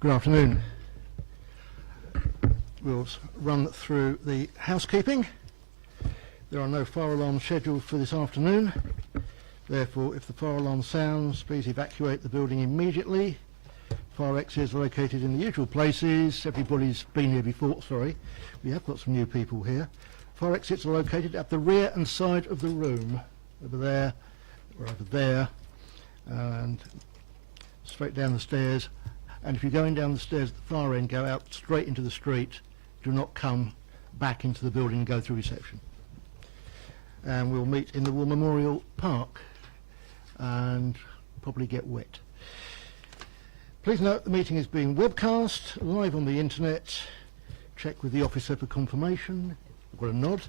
Good afternoon. We'll run through the housekeeping. There are no fire alarms scheduled for this afternoon. Therefore, if the fire alarm sounds, please evacuate the building immediately. Fire exits are located in the usual places. Everybody's been here before, sorry. We have got some new people here. Fire exits are located at the rear and side of the room. Over there, or over there, and straight down the stairs. And if you're going down the stairs at the far end, go out straight into the street. Do not come back into the building and go through reception. And we'll meet in the War Memorial Park and probably get wet. Please note the meeting is being webcast live on the internet. Check with the officer for confirmation. I've got a nod.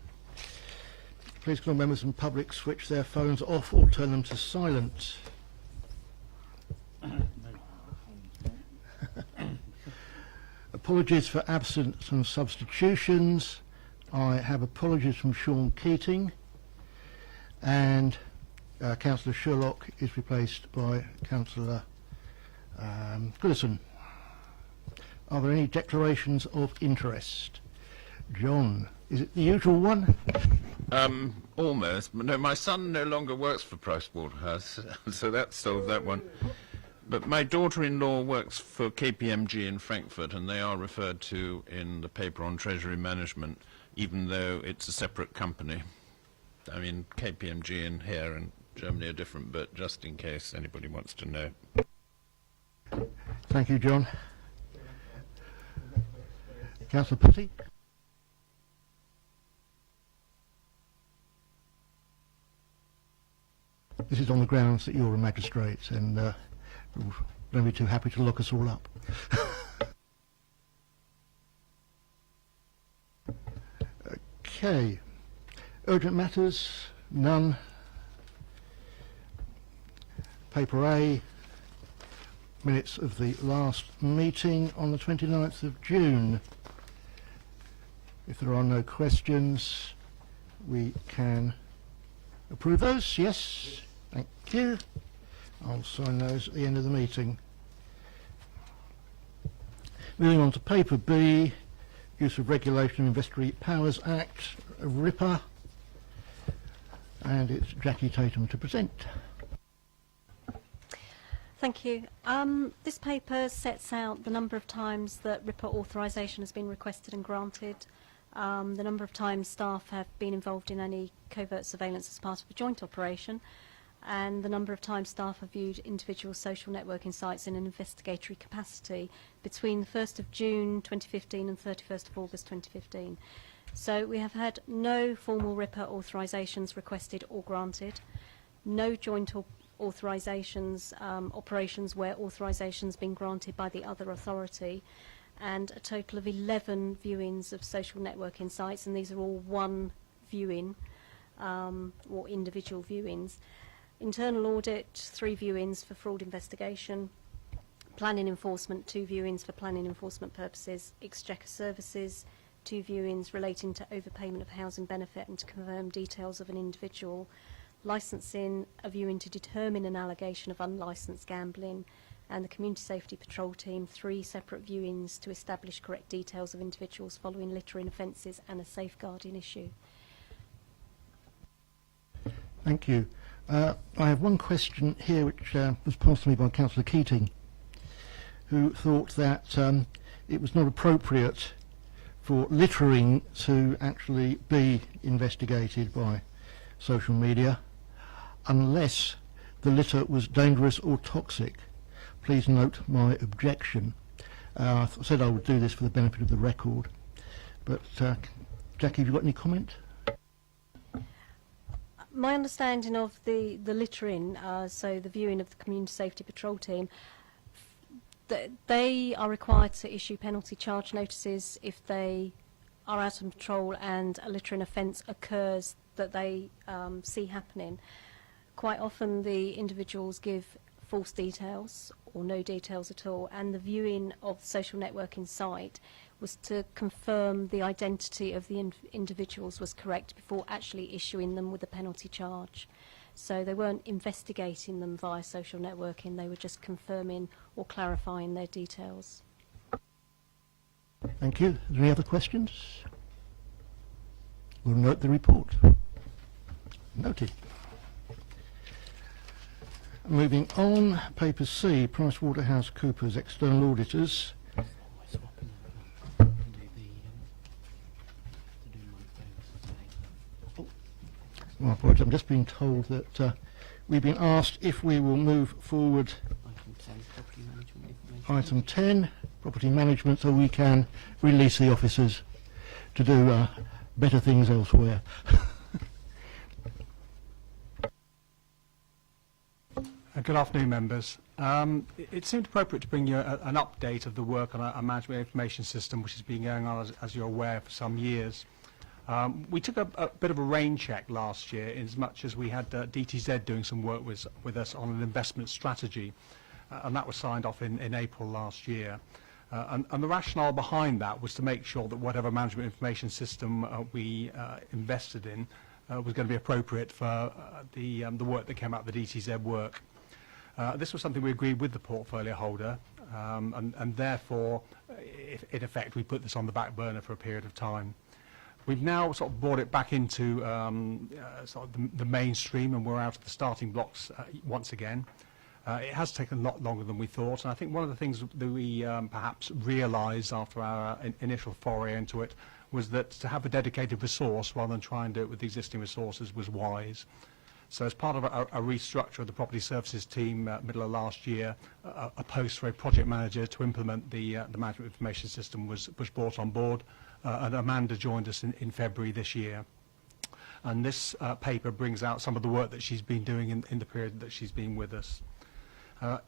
Please can all members and public switch their phones off or turn them to silent. Apologies for absence and substitutions. I have apologies from Sean Keating, and Councillor Sherlock is replaced by Councillor Goodison. Are there any declarations of interest? John, is it the usual one? Almost. No, my son no longer works for Pricewaterhouse, so that's solved that one. But my daughter-in-law works for KPMG in Frankfurt, and they are referred to in the paper on Treasury Management, even though it's a separate company. I mean, KPMG in here and Germany are different, but just in case anybody wants to know. Thank you, John. Councillor Putty? This is on the grounds that you're a magistrate, and don't be too happy to lock us all up. Okay. Urgent matters? None. Paper A. Minutes of the last meeting on the 29th of June. If there are no questions, we can approve those. Yes. Thank you. I'll sign those at the end of the meeting. Moving on to paper B, Use of Regulation of Investigatory Powers Act, RIPA, and it's Jackie Tatum to present. Thank you. This paper sets out the number of times that RIPA authorisation has been requested and granted, the number of times staff have been involved in any covert surveillance as part of a joint operation, and the number of times staff have viewed individual social networking sites in an investigatory capacity between the 1st of June 2015 and 31st of August 2015. So we have had no formal RIPA authorisations requested or granted, no joint authorisations, operations where authorisations been granted by the other authority, and a total of 11 viewings of social networking sites, and these are all one viewing or individual viewings. Internal audit, 3 viewings for fraud investigation. Planning enforcement, 2 viewings for planning enforcement purposes. Exchequer services, 2 viewings relating to overpayment of housing benefit and to confirm details of an individual. Licensing, a viewing to determine an allegation of unlicensed gambling. And the Community Safety Patrol Team, 3 separate viewings to establish correct details of individuals following littering offences and a safeguarding issue. Thank you. I have one question here which was passed to me by Councillor Keating, who thought that it was not appropriate for littering to actually be investigated by social media unless the litter was dangerous or toxic. Please note my objection. I said I would do this for the benefit of the record, but Jackie, have you got any comment? My understanding of the littering, so the viewing of the Community Safety Patrol Team, they are required to issue penalty charge notices if they are out of control and a littering offence occurs that they see happening. Quite often the individuals give false details or no details at all, and the viewing of the social networking site was to confirm the identity of the individuals was correct before actually issuing them with a penalty charge. So they weren't investigating them via social networking, they were just confirming or clarifying their details. Thank you. Are there any other questions? We'll note the report. Noted. Moving on, paper C, PricewaterhouseCoopers External Auditors. My apologies, I'm just being told that we've been asked if we will move forward item 10, property management, so we can release the officers to do better things elsewhere. Good afternoon, members. It seemed appropriate to bring you an update of the work on a management information system which has been going on, as you're aware, for some years. We took a bit of a rain check last year, in as much as we had DTZ doing some work with us on an investment strategy, and that was signed off in April last year. And the rationale behind that was to make sure that whatever management information system we invested in was going to be appropriate for the work that came out of the DTZ work. This was something we agreed with the portfolio holder, and therefore, in effect, we put this on the back burner for a period of time. We've now sort of brought it back into sort of the mainstream, and we're out of the starting blocks once again. It has taken a lot longer than we thought, and I think one of the things that we perhaps realised after our initial foray into it was that to have a dedicated resource rather than try and do it with the existing resources was wise. So as part of a restructure of the property services team middle of last year, a post for a project manager to implement the management information system was brought on board, and Amanda joined us in February this year. And this paper brings out some of the work that she's been doing in the period that she's been with us.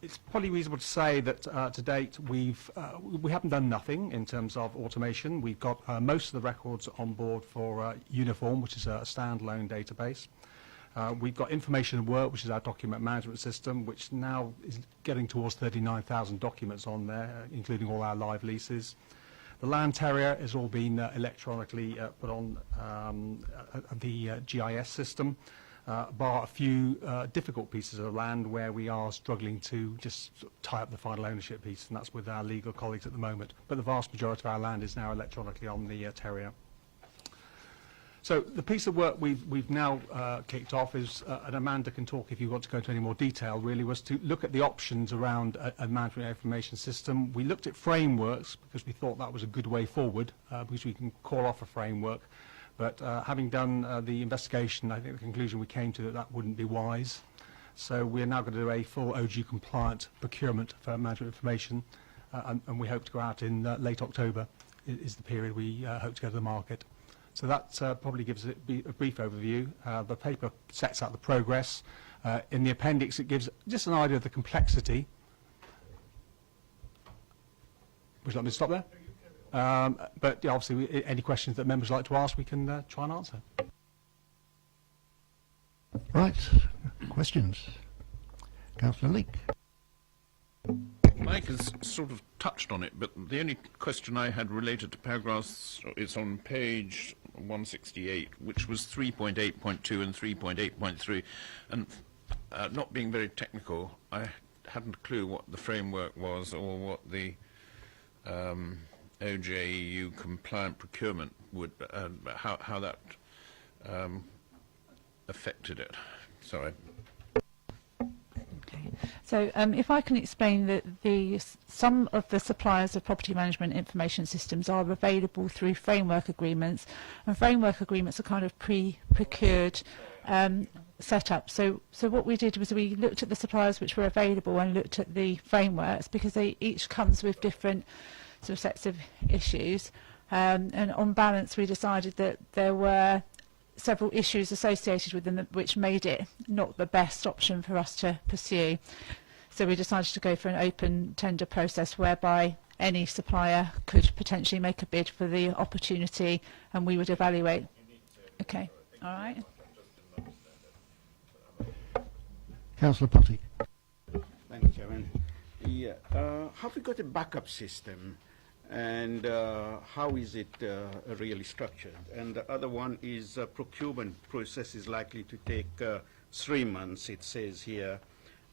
It's probably reasonable to say that to date we haven't done nothing in terms of automation. We've got most of the records on board for Uniform, which is a standalone database. We've got Information and Work, which is our document management system, which now is getting towards 39,000 documents on there, including all our live leases. The Land Terrier has all been electronically put on the GIS system, bar a few difficult pieces of land where we are struggling to just tie up the final ownership piece, and that's with our legal colleagues at the moment. But the vast majority of our land is now electronically on the Terrier. So the piece of work we've now kicked off is, and Amanda can talk if you want to go into any more detail, really was to look at the options around a management information system. We looked at frameworks because we thought that was a good way forward, because we can call off a framework. But having done the investigation, I think the conclusion we came to that wouldn't be wise. So we're now going to do a full OG compliant procurement for management information, and we hope to go out in late October is the period we hope to go to the market. So that probably gives a brief overview. The paper sets out the progress. In the appendix, it gives just an idea of the complexity. Would you like me to stop there? But yeah, obviously, any questions that members like to ask, we can try and answer. Right. Questions? Councillor Leake. Mike has sort of touched on it, but the only question I had related to paragraphs, it's on page 168, which was 3.8.2 and 3.8.3, and not being very technical, I hadn't a clue what the framework was or what the OJEU compliant procurement would, how that affected it. Sorry. So if I can explain that some of the suppliers of property management information systems are available through framework agreements, and framework agreements are kind of pre-procured setup. So what we did was we looked at the suppliers which were available and looked at the frameworks, because they each comes with different sort of sets of issues, and on balance we decided that there were several issues associated with them which made it not the best option for us to pursue. So we decided to go for an open tender process whereby any supplier could potentially make a bid for the opportunity, and we would evaluate. Okay, all right. Councillor Potty. Thank you, Chairman. Yeah, have we got a backup system, and how is it really structured? And the other one is procurement process is likely to take 3 months, it says here,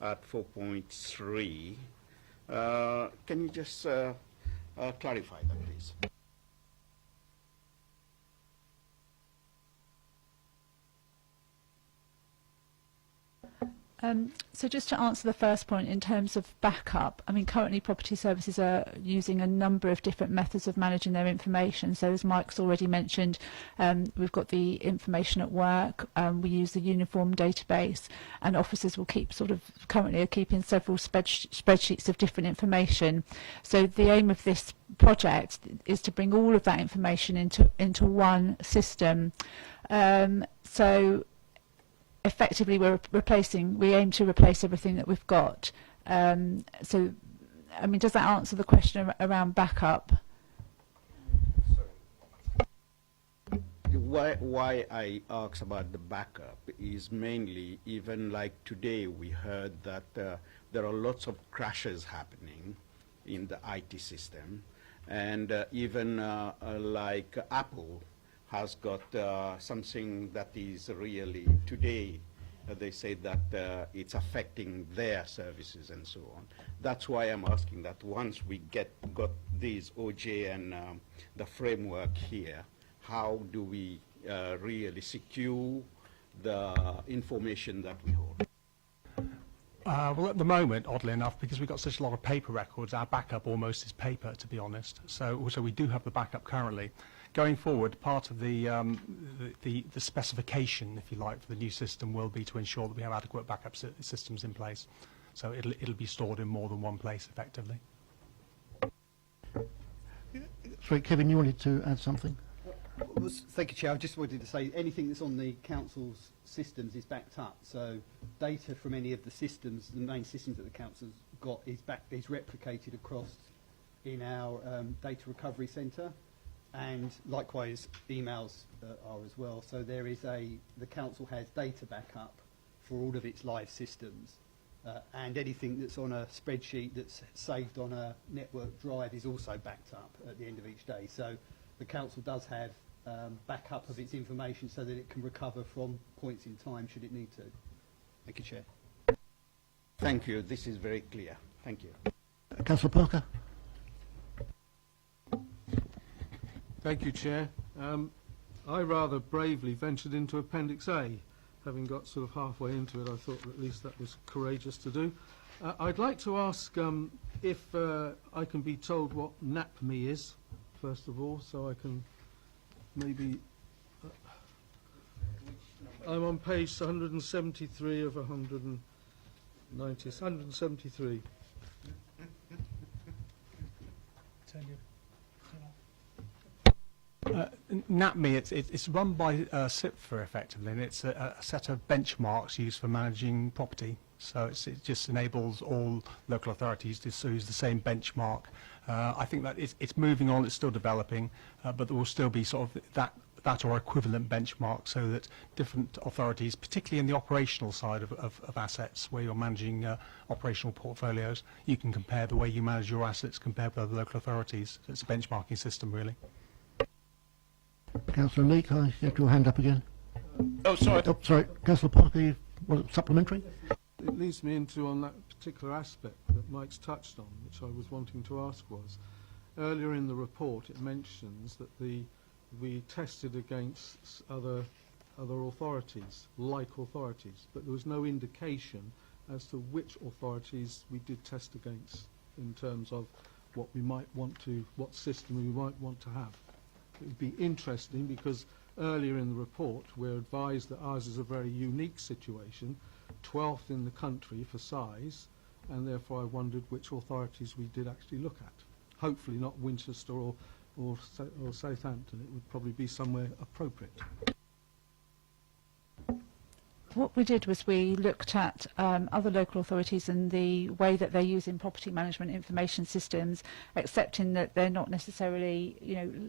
at 4.3. Can you just clarify that, please? So just to answer the first point in terms of backup, I mean currently property services are using a number of different methods of managing their information. So as Mike's already mentioned, we've got the information at work, we use the uniform database, and officers will keep currently are keeping several spreadsheets of different information. So the aim of this project is to bring all of that information into one system. So effectively we aim to replace everything that we've got. So, I mean, does that answer the question around backup? Why I ask about the backup is mainly, even like today we heard that there are lots of crashes happening in the IT system, and even like Apple has got something that is really, today they say that it's affecting their services and so on. That's why I'm asking that once we got these OJ and the framework here, how do we really secure the information that we hold? Well, at the moment, oddly enough, because we've got such a lot of paper records, our backup almost is paper, to be honest. So we do have the backup currently. Going forward, part of the specification, if you like, for the new system will be to ensure that we have adequate backup systems in place. So it'll be stored in more than one place, effectively. Sorry, Kevin, you wanted to add something? Thank you, Chair. I just wanted to say anything that's on the council's systems is backed up. So data from any of the systems, the main systems that the council's got, is replicated across in our data recovery centre, and likewise emails are as well. So there is the council has data backup for all of its live systems, and anything that's on a spreadsheet that's saved on a network drive is also backed up at the end of each day. So the council does have backup of its information so that it can recover from points in time should it need to. Thank you, Chair. Thank you. This is very clear. Thank you. Councillor Parker. Thank you, Chair. I rather bravely ventured into Appendix A. Having got sort of halfway into it, I thought at least that was courageous to do. I'd like to ask if I can be told what NAPME is, first of all, so I can maybe... I'm on page 173 of 190, 173. NAPME, it's run by SIPFA effectively, and it's a set of benchmarks used for managing property. So it just enables all local authorities to use the same benchmark. I think that it's moving on, it's still developing, but there will still be sort of that or equivalent benchmark, so that different authorities, particularly in the operational side of assets, where you're managing operational portfolios, you can compare the way you manage your assets compared with other local authorities. So it's a benchmarking system, really. Councillor Leake, I have your hand up again. Oh, sorry. Oh, sorry. Councillor Parker, was it supplementary? It leads me into on that particular aspect that Mike's touched on, which I was wanting to ask was, earlier in the report it mentions that we tested against other authorities, like authorities, but there was no indication as to which authorities we did test against in terms of what we might want to, what system we might want to have. It would be interesting because earlier in the report we're advised that ours is a very unique situation, 12th in the country for size, and therefore I wondered which authorities we did actually look at. Hopefully not Winchester or Southampton. It would probably be somewhere appropriate. What we did was we looked at other local authorities and the way that they're using property management information systems, accepting that they're not necessarily,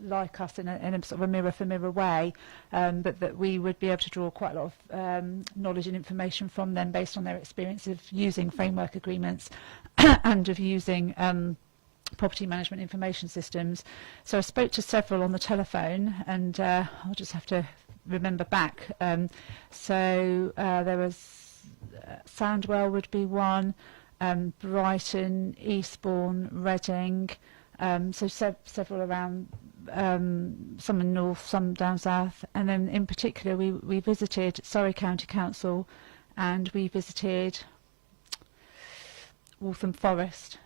like us in a sort of a mirror-for-mirror way, but that we would be able to draw quite a lot of knowledge and information from them based on their experience of using framework agreements and of using property management information systems. So I spoke to several on the telephone, and I'll just have to remember back. So there was Sandwell would be one, Brighton, Eastbourne, Reading, so several around, some in north, some down south, and then in particular we visited Surrey County Council and we visited Waltham Forest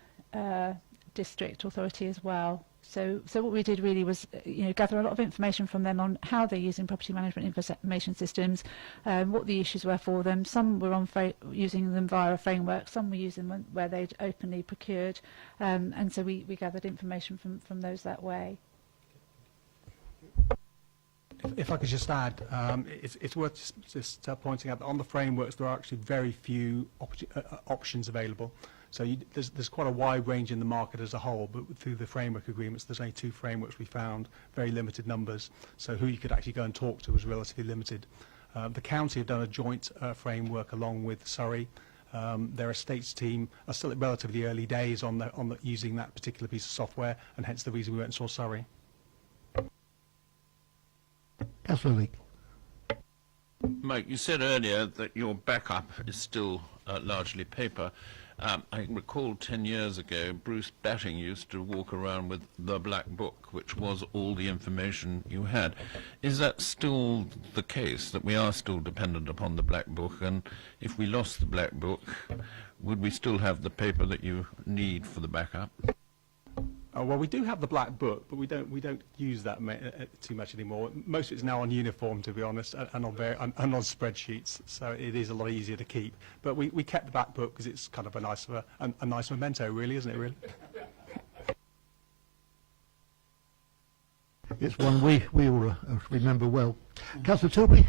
District Authority as well. So what we did really was, gather a lot of information from them on how they're using property management information systems, what the issues were for them. Some were using them via a framework, some were using them where they'd openly procured, and so we gathered information from those that way. If I could just add, it's worth just pointing out that on the frameworks there are actually very few options available. So there's quite a wide range in the market as a whole, but through the framework agreements there's only 2 frameworks we found, very limited numbers. So who you could actually go and talk to was relatively limited. The county have done a joint framework along with Surrey. Their estates team are still at relatively early days on using that particular piece of software, and hence the reason we went and saw Surrey. Councillor Leake. Mike, you said earlier that your backup is still largely paper. I recall 10 years ago, Bruce Batting used to walk around with the Black Book, which was all the information you had. Is that still the case, that we are still dependent upon the Black Book? And if we lost the Black Book, would we still have the paper that you need for the backup? Well, we do have the Black Book, but we don't use that too much anymore. Most of it's now on uniform, to be honest, and on spreadsheets, so it is a lot easier to keep. But we kept the Black Book because it's kind of a nice memento, really, isn't it? Really. It's one we all remember well. Councillor Tilbury.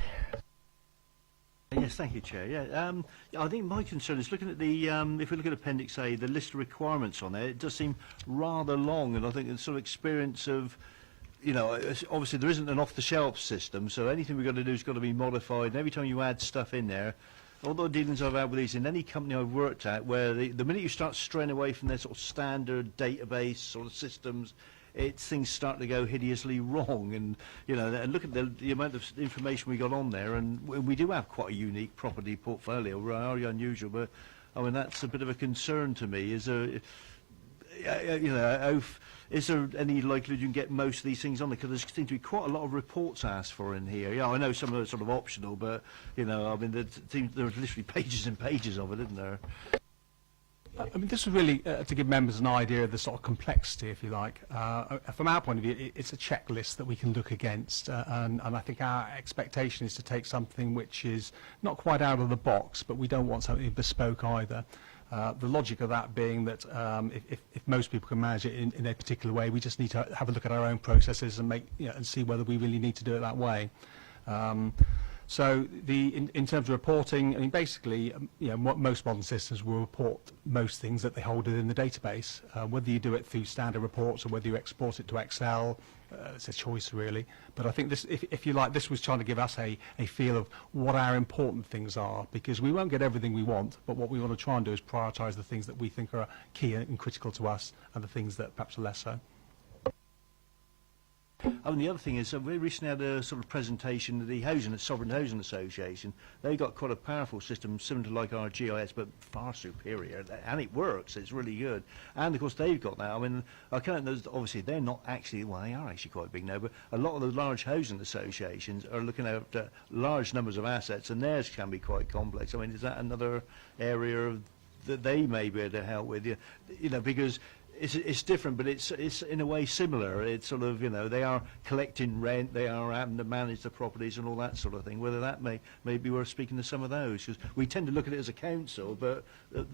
Yes, thank you, Chair. Yeah, I think my concern is looking at the, if we look at Appendix A, the list of requirements on there, it does seem rather long, and I think the sort of experience of, obviously there isn't an off-the-shelf system, so anything we've got to do has got to be modified, and every time you add stuff in there, all the dealings I've had with these in any company I've worked at, where the minute you start straying away from their sort of standard database sort of systems, things start to go hideously wrong, and and look at the amount of information we got on there, and we do have quite a unique property portfolio, very unusual, but I mean that's a bit of a concern to me. Is there any likelihood you can get most of these things on there? Because there seem to be quite a lot of reports asked for in here. Yeah, I know some of it's sort of optional, but I mean there were literally pages and pages of it, isn't there? I mean, this was really to give members an idea of the sort of complexity, if you like. From our point of view, it's a checklist that we can look against, and I think our expectation is to take something which is not quite out of the box, but we don't want something bespoke either. The logic of that being that if most people can manage it in a particular way, we just need to have a look at our own processes and and see whether we really need to do it that way. So in terms of reporting, I mean, basically, most modern systems will report most things that they hold within the database. Whether you do it through standard reports or whether you export it to Excel, it's a choice really. But I think this, if you like, this was trying to give us a feel of what our important things are, because we won't get everything we want, but what we want to try and do is prioritise the things that we think are key and critical to us, and the things that perhaps are less so. Oh, and the other thing is, we recently had a sort of presentation of the Sovereign Housing Association. They got quite a powerful system, similar to like our GIS, but far superior, and it works. It's really good. And of course, they've got that. I mean, I can't. Obviously, they're not actually. Well, they are actually quite big now. But a lot of the large housing associations are looking at large numbers of assets, and theirs can be quite complex. I mean, is that another area that they may be able to help with? Because it's different, but it's in a way similar. It's sort of, they are collecting rent, they are having to manage the properties and all that sort of thing. Whether that may be worth speaking to some of those, because we tend to look at it as a council, but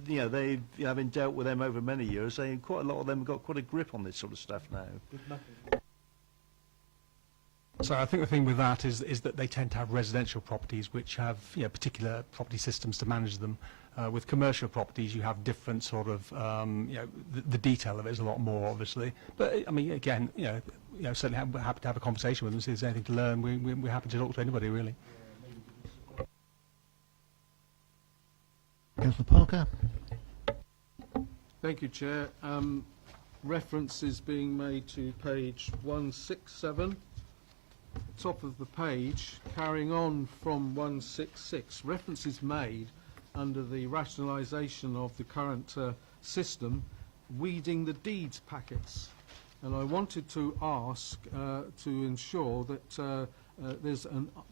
they, having dealt with them over many years, quite a lot of them have got quite a grip on this sort of stuff now. So I think the thing with that is that they tend to have residential properties which have particular property systems to manage them. With commercial properties, you have different sort of the detail of it is a lot more, obviously. But I mean, again, certainly happy to have a conversation with them. See if there's anything to learn. We're happy to talk to anybody, really. Councillor Parker. Thank you, Chair. Reference is being made to page 167. Top of the page, carrying on from 166. Reference is made under the rationalisation of the current system, weeding the deeds packets. And I wanted to ask to ensure that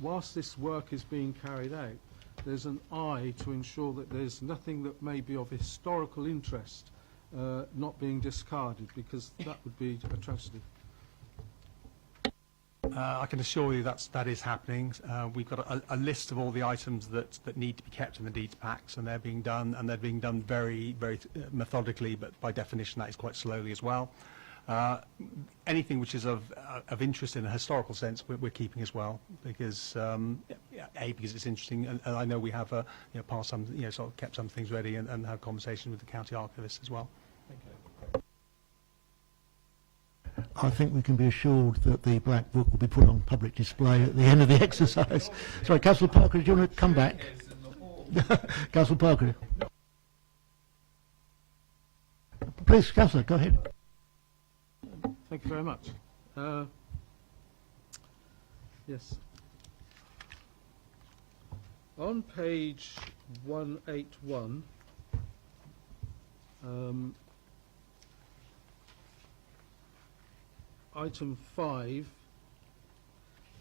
whilst this work is being carried out, there's an eye to ensure that there's nothing that may be of historical interest not being discarded, because that would be a tragedy. I can assure you that is happening. We've got a list of all the items that need to be kept in the deeds packs, and they're being done, very, very methodically, but by definition that is quite slowly as well. Anything which is of interest in a historical sense, we're keeping as well, because because it's interesting, and I know we have passed some, sort of kept some things ready and had conversations with the county archivist as well. I think we can be assured that the Black Book will be put on public display at the end of the exercise. Sorry, Councillor Parker, do you want to come back? Councillor Parker. Please, Councillor, go ahead. Thank you very much. Yes. On page 181, item 5,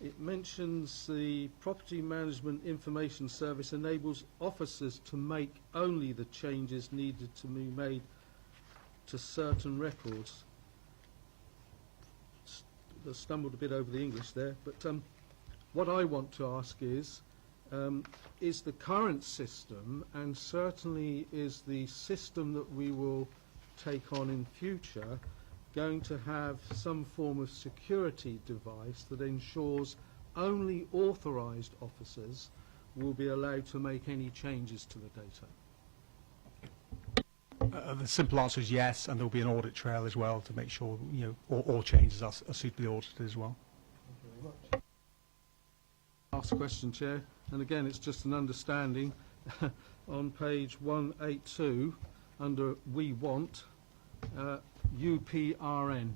it mentions the Property Management Information Service enables officers to make only the changes needed to be made to certain records. I stumbled a bit over the English there, but what I want to ask is the current system, and certainly is the system that we will take on in future, going to have some form of security device that ensures only authorised officers will be allowed to make any changes to the data? The simple answer is yes, and there will be an audit trail as well to make sure all changes are suitably audited as well. Thank you very much. Last question, Chair, and again it's just an understanding. On page 182, under We Want, UPRN.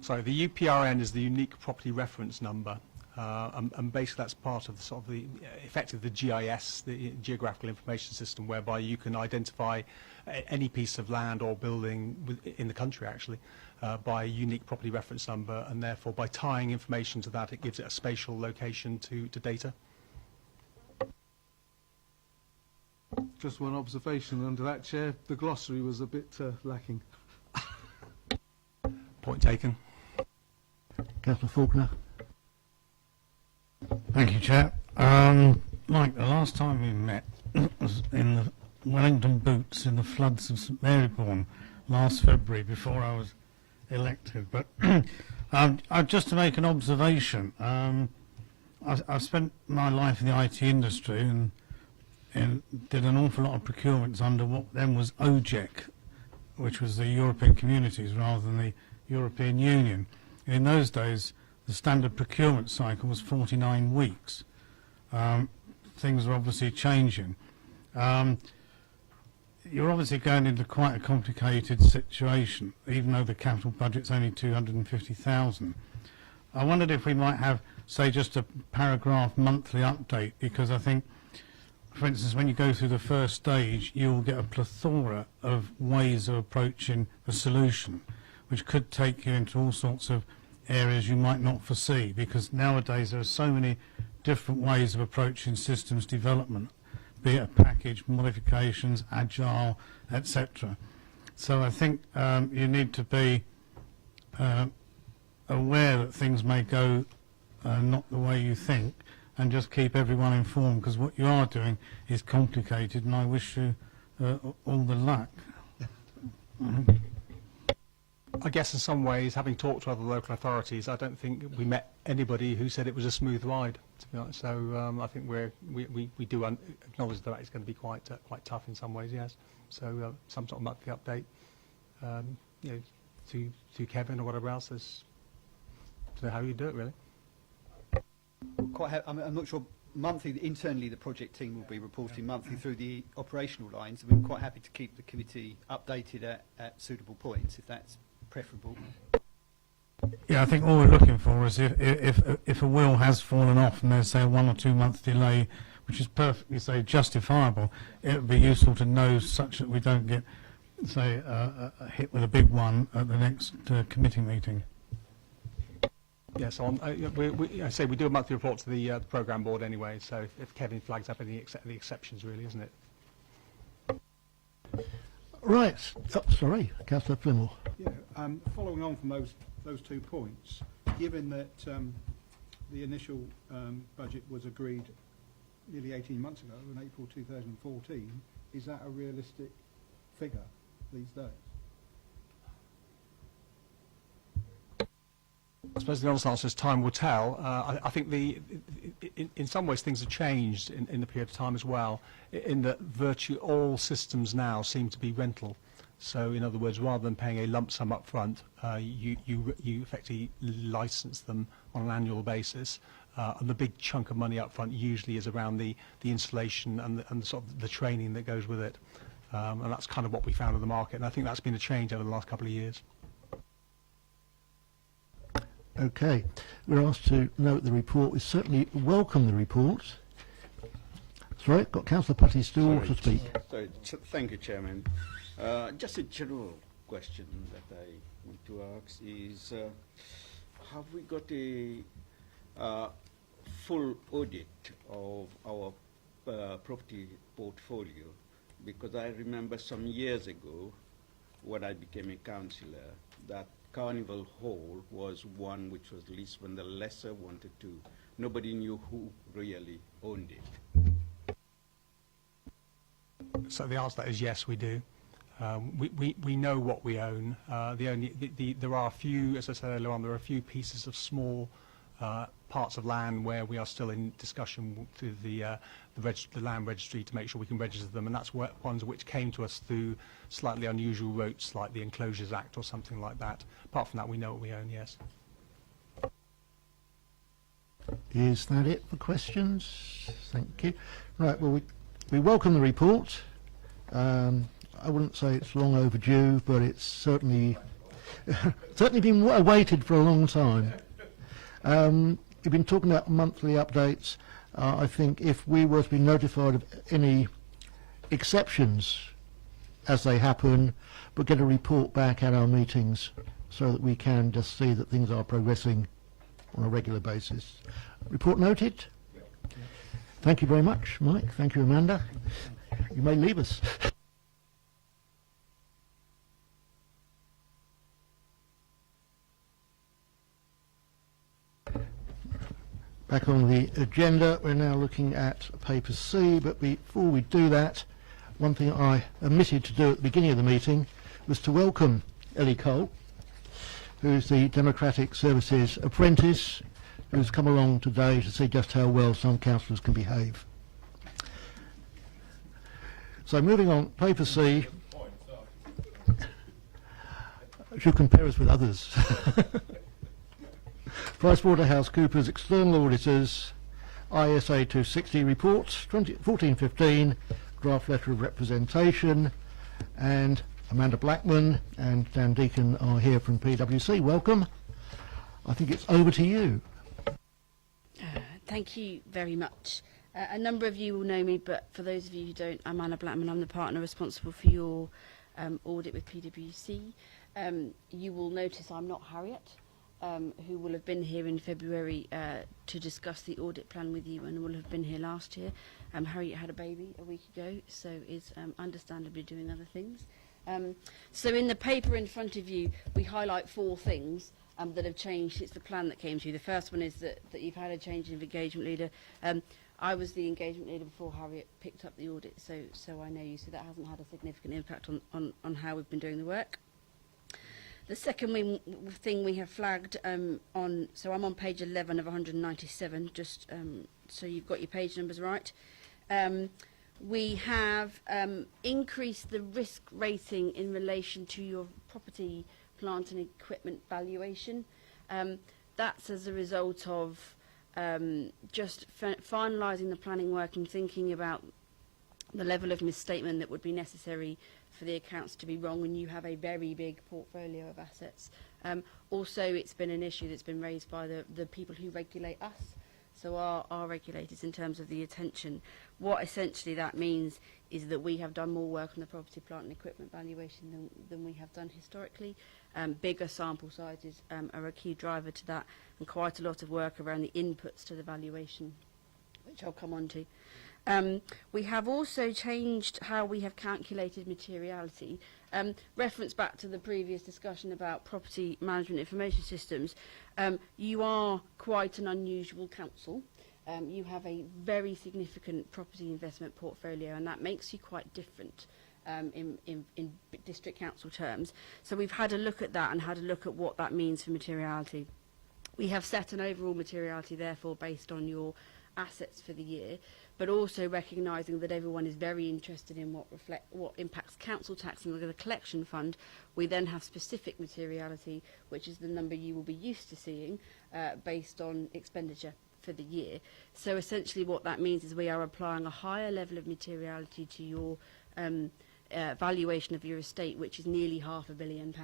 Sorry, the UPRN is the Unique Property Reference Number, and basically that's part of the sort of effectively the GIS, the Geographical Information System, whereby you can identify any piece of land or building in the country actually by a unique property reference number, and therefore by tying information to that it gives it a spatial location to data. Just one observation under that, Chair. The glossary was a bit lacking. Point taken. Councillor Faulkner. Thank you, Chair. Mike, the last time we met was in the Wellington Boots in the floods of St Marybourne last February, before I was elected. But just to make an observation, I've spent my life in the IT industry and did an awful lot of procurements under what then was OJEC, which was the European Communities rather than the European Union. In those days, the standard procurement cycle was 49 weeks. Things are obviously changing. You're obviously going into quite a complicated situation, even though the capital budget's only 250,000. I wondered if we might have, say, just a paragraph monthly update, because I think, for instance, when you go through the first stage, you'll get a plethora of ways of approaching a solution, which could take you into all sorts of areas you might not foresee, because nowadays there are so many different ways of approaching systems development, be it a package, modifications, agile, etc. So I think you need to be aware that things may go not the way you think, and just keep everyone informed, because what you are doing is complicated, and I wish you all the luck. I guess in some ways, having talked to other local authorities, I don't think we met anybody who said it was a smooth ride, to be honest. So I think we do acknowledge that it's going to be quite tough in some ways, yes. So some sort of monthly update, to Kevin or whatever else. To know how you do it, really. I'm not sure. Monthly, internally, the project team will be reporting monthly through the operational lines. We're quite happy to keep the committee updated at suitable points, if that's preferable. Yeah, I think all we're looking for is if a will has fallen off and there's, say, a 1 or 2 month delay, which is perfectly, say, justifiable, it would be useful to know, such that we don't get, say, a hit with a big one at the next committee meeting. Yes, I say we do a monthly report to the programme board anyway, so if Kevin flags up any the exceptions, really, isn't it? Right. Oh, sorry, Councillor Flemmore. Yeah, following on from those 2 points, given that the initial budget was agreed nearly 18 months ago, in April 2014, is that a realistic figure these days? I suppose the honest answer is time will tell. I think in some ways things have changed in the period of time as well, in that virtually all systems now seem to be rental. So in other words, rather than paying a lump sum up front, you effectively license them on an annual basis. And the big chunk of money up front usually is around the installation and sort of the training that goes with it. And that's kind of what we found in the market. And I think that's been a change over the last couple of years. Okay, we're asked to note the report. We certainly welcome the report. Sorry, got Councillor Putty still to speak. Sorry, thank you, Chairman. Just a general question that I want to ask is, have we got a full audit of our property portfolio? Because I remember some years ago, when I became a councillor, that Carnival Hall was one which was leased when the lesser wanted to. Nobody knew who really owned it. So the answer to that is yes, we do. We know what we own. There are a few, as I said earlier on, there are a few pieces of small parts of land where we are still in discussion through the land registry to make sure we can register them, and that's ones which came to us through slightly unusual routes like the Enclosures Act or something like that. Apart from that, we know what we own, yes. Is that it for questions? Thank you. Right, well, we welcome the report. I wouldn't say it's long overdue, but it's certainly been awaited for a long time. You've been talking about monthly updates. I think if we were to be notified of any exceptions as they happen, but get a report back at our meetings so that we can just see that things are progressing on a regular basis. Report noted. Thank you very much, Mike. Thank you, Amanda. You may leave us. Back on the agenda, we're now looking at paper C, but before we do that, one thing I omitted to do at the beginning of the meeting was to welcome Ellie Cole, who's the Democratic Services apprentice, who's come along today to see just how well some councillors can behave. So moving on, paper C, she'll compare us with others. PricewaterhouseCoopers External Auditors, ISA 260 report, 1415, draft letter of representation, and Amanda Blackman and Dan Deacon are here from PwC. Welcome. I think it's over to you. Thank you very much. A number of you will know me, but for those of you who don't, I'm Anna Blackman. I'm the partner responsible for your audit with PwC. You will notice I'm not Harriet, who will have been here in February to discuss the audit plan with you and will have been here last year. Harriet had a baby a week ago, so is understandably doing other things. So in the paper in front of you, we highlight 4 things that have changed since the plan that came to you. The first one is that you've had a change of engagement leader. I was the engagement leader before Harriet picked up the audit, so I know you, so that hasn't had a significant impact on how we've been doing the work. The second thing we have flagged so I'm on page 11 of 197, just so you've got your page numbers right. We have increased the risk rating in relation to your property, plant and equipment valuation. That's as a result of just finalising the planning work and thinking about the level of misstatement that would be necessary for the accounts to be wrong when you have a very big portfolio of assets. Also, it's been an issue that's been raised by the people who regulate us, so our regulators, in terms of the attention. What essentially that means is that we have done more work on the property, plant and equipment valuation than we have done historically, Bigger sample sizes are a key driver to that, and quite a lot of work around the inputs to the valuation, which I'll come on to. We have also changed how we have calculated materiality. Reference back to the previous discussion about property management information systems. You are quite an unusual council. You have a very significant property investment portfolio, and that makes you quite different in district council terms. So we've had a look at that and had a look at what that means for materiality. We have set an overall materiality, therefore, based on your assets for the year, but also recognising that everyone is very interested in what impacts council tax and the collection fund. We then have specific materiality, which is the number you will be used to seeing based on expenditure for the year. So essentially what that means is we are applying a higher level of materiality to your valuation of your estate, which is nearly £500 million.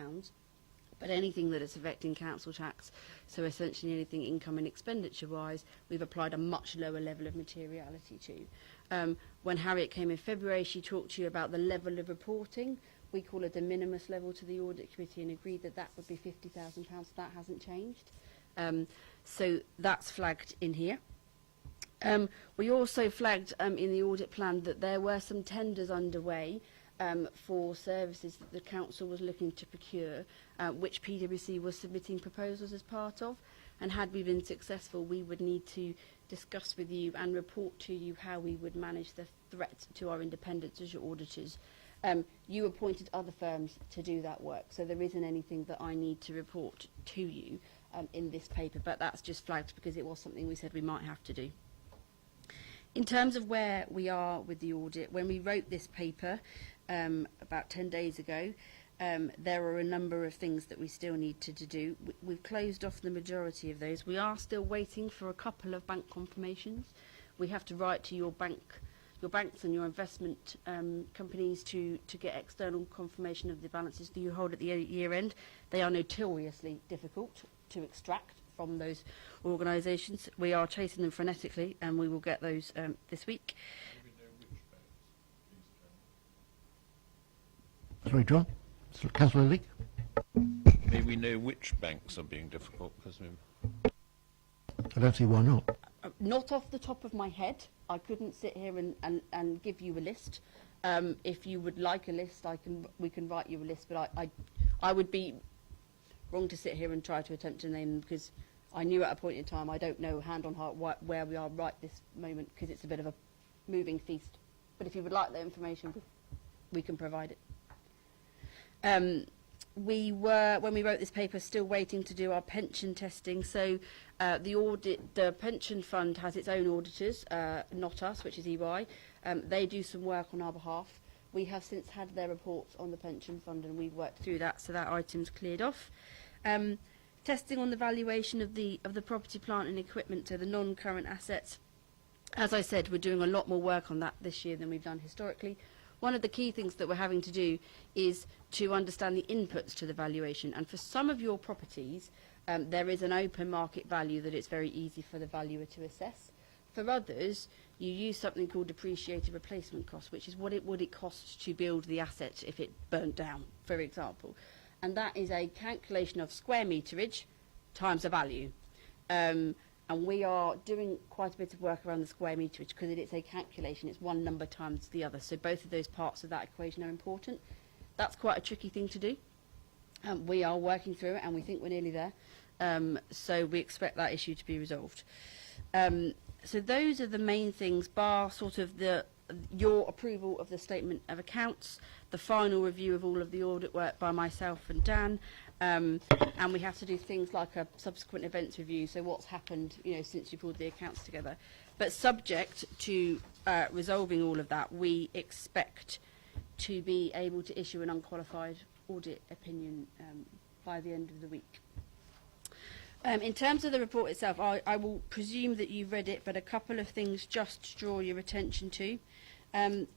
But anything that is affecting council tax, so essentially anything income and expenditure wise, we've applied a much lower level of materiality to. When Harriet came in February, she talked to you about the level of reporting. We call it a de minimis level to the audit committee and agreed that that would be £50,000. That hasn't changed. So that's flagged in here. We also flagged in the audit plan that there were some tenders underway for services that the council was looking to procure, which PwC was submitting proposals as part of, and had we been successful, we would need to discuss with you and report to you how we would manage the threat to our independence as your auditors. You appointed other firms to do that work, so there isn't anything that I need to report to you in this paper, but that's just flagged because it was something we said we might have to do. In terms of where we are with the audit, when we wrote this paper about 10 days ago, there are a number of things that we still need to do. We've closed off the majority of those. We are still waiting for a couple of bank confirmations. We have to write to your banks and your investment companies to get external confirmation of the balances that you hold at the year end. They are notoriously difficult to extract from those organisations. We are chasing them frenetically, and we will get those this week. Sorry, John. Councillor Leake. May we know which banks are being difficult? Because I don't see why not. Not off the top of my head. I couldn't sit here and give you a list. If you would like a list, we can write you a list, but I would be wrong to sit here and try to attempt to name them, because I knew at a point in time, I don't know hand on heart where we are right this moment, because it's a bit of a moving feast. But if you would like that information, we can provide it. We were, when we wrote this paper, still waiting to do our pension testing. So the pension fund has its own auditors, not us, which is EY. They do some work on our behalf. We have since had their reports on the pension fund, and we've worked through that, so that item's cleared off. Testing on the valuation of the property, plant and equipment, so the non-current assets. As I said, we're doing a lot more work on that this year than we've done historically. One of the key things that we're having to do is to understand the inputs to the valuation. And for some of your properties, there is an open market value that it's very easy for the valuer to assess. For others, you use something called depreciated replacement cost, which is what it would cost to build the asset if it burnt down, for example. And that is a calculation of square meterage times a value. And we are doing quite a bit of work around the square meterage, because it is a calculation. It's one number times the other. So both of those parts of that equation are important. That's quite a tricky thing to do. We are working through it, and we think we're nearly there. So we expect that issue to be resolved. So those are the main things, bar sort of your approval of the statement of accounts, the final review of all of the audit work by myself and Dan, and we have to do things like a subsequent events review, so what's happened, since you pulled the accounts together. But subject to resolving all of that, we expect to be able to issue an unqualified audit opinion by the end of the week. In terms of the report itself, I will presume that you've read it, but a couple of things just to draw your attention to.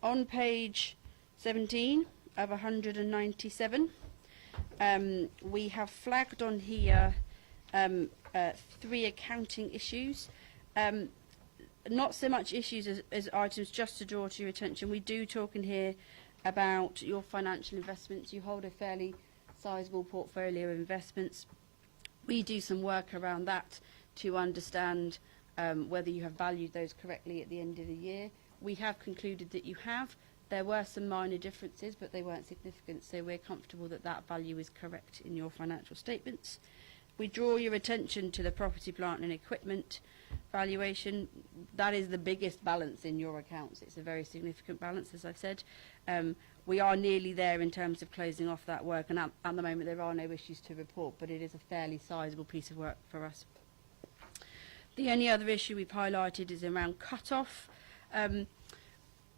On page 17 of 197, we have flagged on here 3 accounting issues. Not so much issues as items, just to draw to your attention. We do talk in here about your financial investments. You hold a fairly sizable portfolio of investments. We do some work around that to understand whether you have valued those correctly at the end of the year. We have concluded that you have. There were some minor differences, but they weren't significant, so we're comfortable that that value is correct in your financial statements. We draw your attention to the property, plant and equipment valuation. That is the biggest balance in your accounts. It's a very significant balance, as I've said. We are nearly there in terms of closing off that work, and at the moment there are no issues to report, but it is a fairly sizable piece of work for us. The only other issue we've highlighted is around cut-off.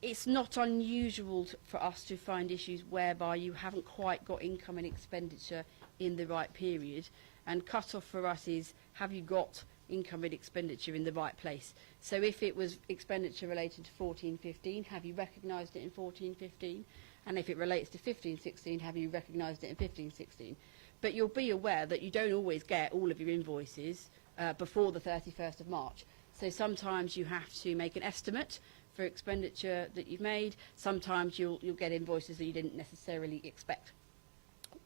It's not unusual for us to find issues whereby you haven't quite got income and expenditure in the right period, and cut-off for us is, have you got income and expenditure in the right place? So if it was expenditure related to 14-15, have you recognised it in 14-15? And if it relates to 15-16, have you recognised it in 15-16? But you'll be aware that you don't always get all of your invoices before the 31st of March. So sometimes you have to make an estimate for expenditure that you've made. Sometimes you'll get invoices that you didn't necessarily expect.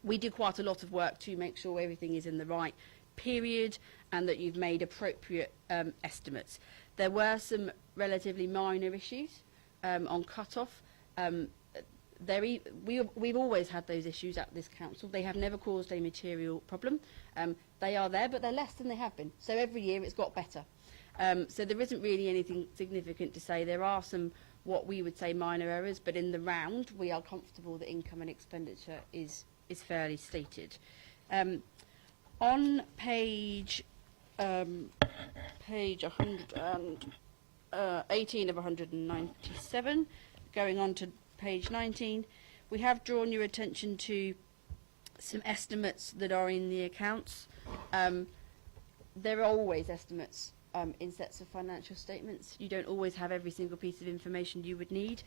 We do quite a lot of work to make sure everything is in the right period and that you've made appropriate estimates. There were some relatively minor issues on cut-off. We've always had those issues at this council. They have never caused a material problem. They are there, but they're less than they have been. So every year it's got better. So there isn't really anything significant to say. There are some, what we would say, minor errors, but in the round we are comfortable that income and expenditure is fairly stated. On page 18 of 197, going on to page 19, we have drawn your attention to some estimates that are in the accounts. There are always estimates in sets of financial statements. You don't always have every single piece of information you would need.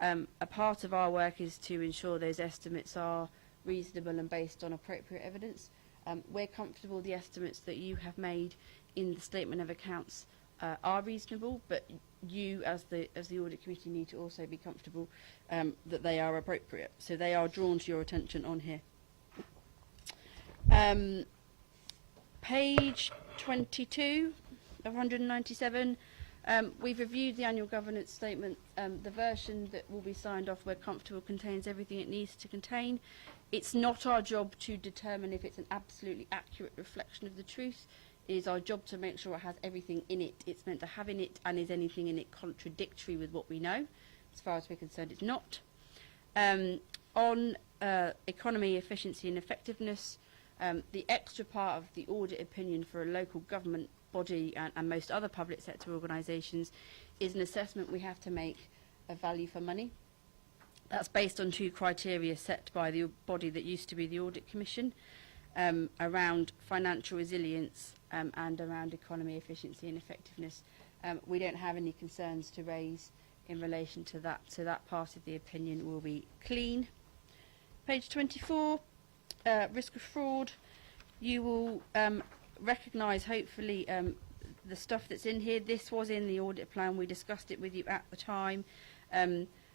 A part of our work is to ensure those estimates are reasonable and based on appropriate evidence. We're comfortable the estimates that you have made in the statement of accounts are reasonable, but you as the audit committee need to also be comfortable that they are appropriate. So they are drawn to your attention on here. Page 22 of 197, we've reviewed the annual governance statement. The version that will be signed off, we're comfortable, contains everything it needs to contain. It's not our job to determine if it's an absolutely accurate reflection of the truth. It is our job to make sure it has everything in it it's meant to have in it, and is anything in it contradictory with what we know. As far as we're concerned, it's not. On economy, efficiency and effectiveness, the extra part of the audit opinion for a local government body and most other public sector organisations is an assessment we have to make of value for money. That's based on two criteria set by the body that used to be the Audit Commission, around financial resilience and around economy, efficiency and effectiveness. We don't have any concerns to raise in relation to that, so that part of the opinion will be clean. Page 24, risk of fraud. You will recognise, hopefully, the stuff that's in here. This was in the audit plan. We discussed it with you at the time.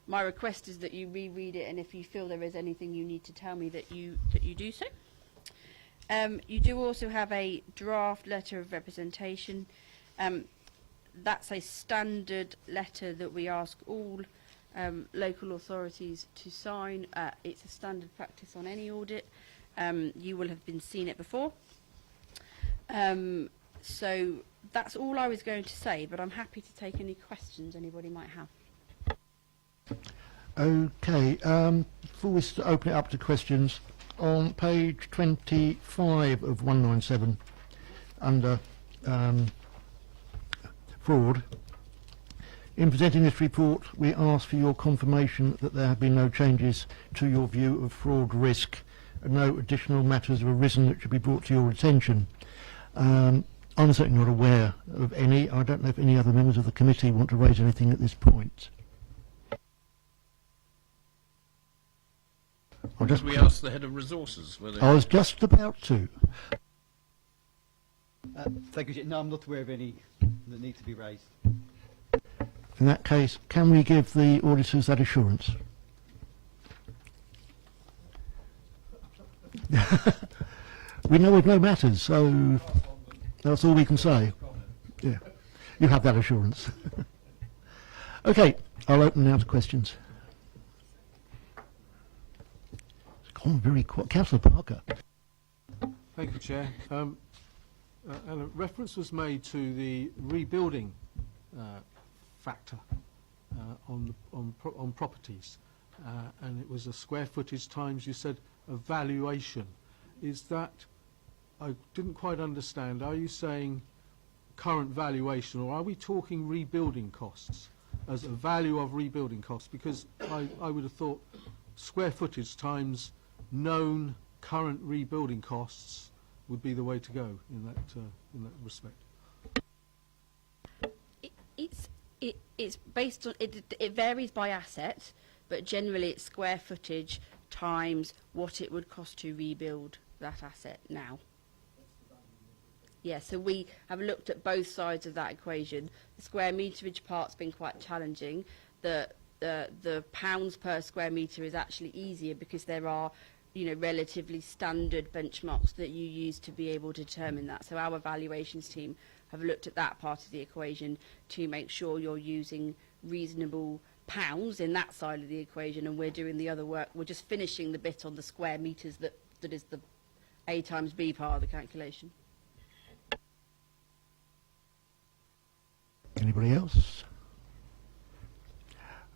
My request is that you reread it, and if you feel there is anything you need to tell me, that you do so. You do also have a draft letter of representation. That's a standard letter that we ask all local authorities to sign. It's a standard practice on any audit. You will have seen it before. So that's all I was going to say, but I'm happy to take any questions anybody might have. Okay, before we open it up to questions, on page 25 of 197, under fraud, in presenting this report, we ask for your confirmation that there have been no changes to your view of fraud risk and no additional matters have arisen that should be brought to your attention. I'm certainly not aware of any. I don't know if any other members of the committee want to raise anything at this point. We asked the head of resources whether... I was just about to. Thank you. No, I'm not aware of any that need to be raised. In that case, can we give the auditors that assurance? We know of no matters, so that's all we can say. Yeah, you have that assurance. Okay, I'll open now to questions. It's gone very quick. Councillor Parker. Thank you, Chair. And a reference was made to the rebuilding factor on properties, and it was a square footage times, you said, a valuation. Is that, I didn't quite understand, are you saying current valuation, or are we talking rebuilding costs as a value of rebuilding costs? Because I would have thought square footage times known current rebuilding costs would be the way to go in that respect. It's based on it varies by asset, but generally it's square footage times what it would cost to rebuild that asset now. Yeah, so we have looked at both sides of that equation. The square meterage part's been quite challenging. The pounds per square metre is actually easier because there are, you know, relatively standard benchmarks that you use to be able to determine that. So our valuations team have looked at that part of the equation to make sure you're using reasonable pounds in that side of the equation, and we're doing the other work. We're just finishing the bit on the square metres that is the A times B part of the calculation. Anybody else?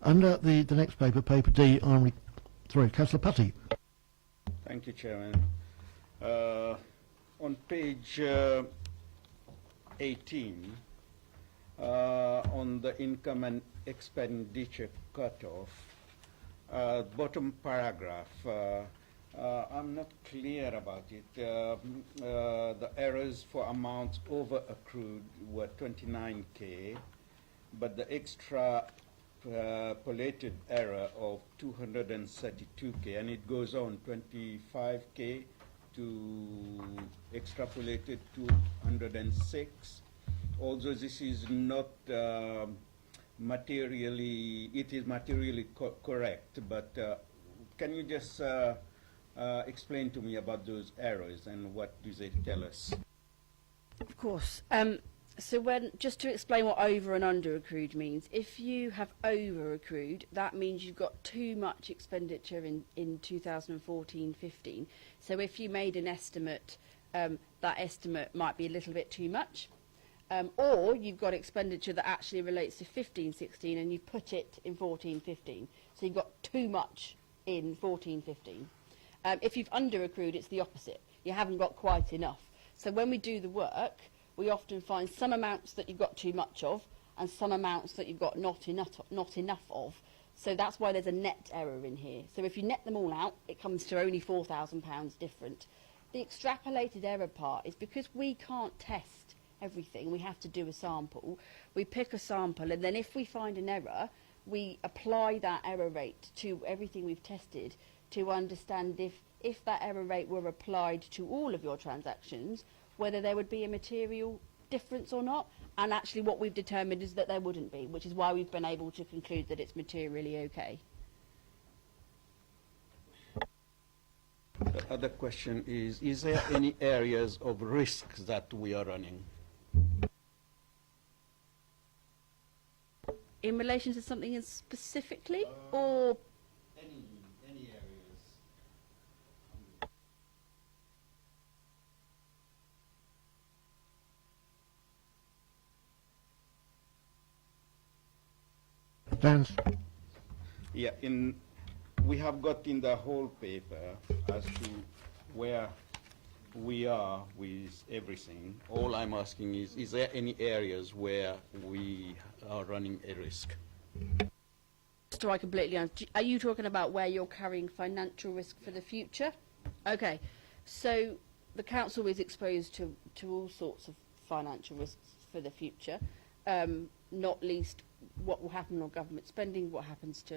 Under the next paper, paper D, sorry, Councillor Putty. Thank you, Chairman. On page 18, on the income and expenditure cutoff, bottom paragraph, I'm not clear about it. The errors for amounts over accrued were 29k, but the extra polated error of 232k, and it goes on 25k to extrapolated 206. Although this is not materially, it is materially correct, but can you just explain to me about those errors and what do they tell us? Of course. So just to explain what over and under accrued means, if you have over accrued, that means you've got too much expenditure in 2014-15. So if you made an estimate, that estimate might be a little bit too much. Or you've got expenditure that actually relates to 15-16 and you put it in 14-15. So you've got too much in 14-15. If you've under accrued, it's the opposite. You haven't got quite enough. So when we do the work, we often find some amounts that you've got too much of and some amounts that you've got not enough of. So that's why there's a net error in here. So if you net them all out, it comes to only £4,000 different. The extrapolated error part is because we can't test everything, we have to do a sample. We pick a sample, and then if we find an error, we apply that error rate to everything we've tested to understand if that error rate were applied to all of your transactions, whether there would be a material difference or not. And actually what we've determined is that there wouldn't be, which is why we've been able to conclude that it's materially okay. The other question is there any areas of risk that we are running? In relation to something specifically, or any areas? Vance. Yeah, we have got in the whole paper as to where we are with everything. All I'm asking is there any areas where we are running a risk? so I completely understand, are you talking about where you're carrying financial risk for the future? Okay, so the council is exposed to all sorts of financial risks for the future, not least what will happen on government spending, what happens to,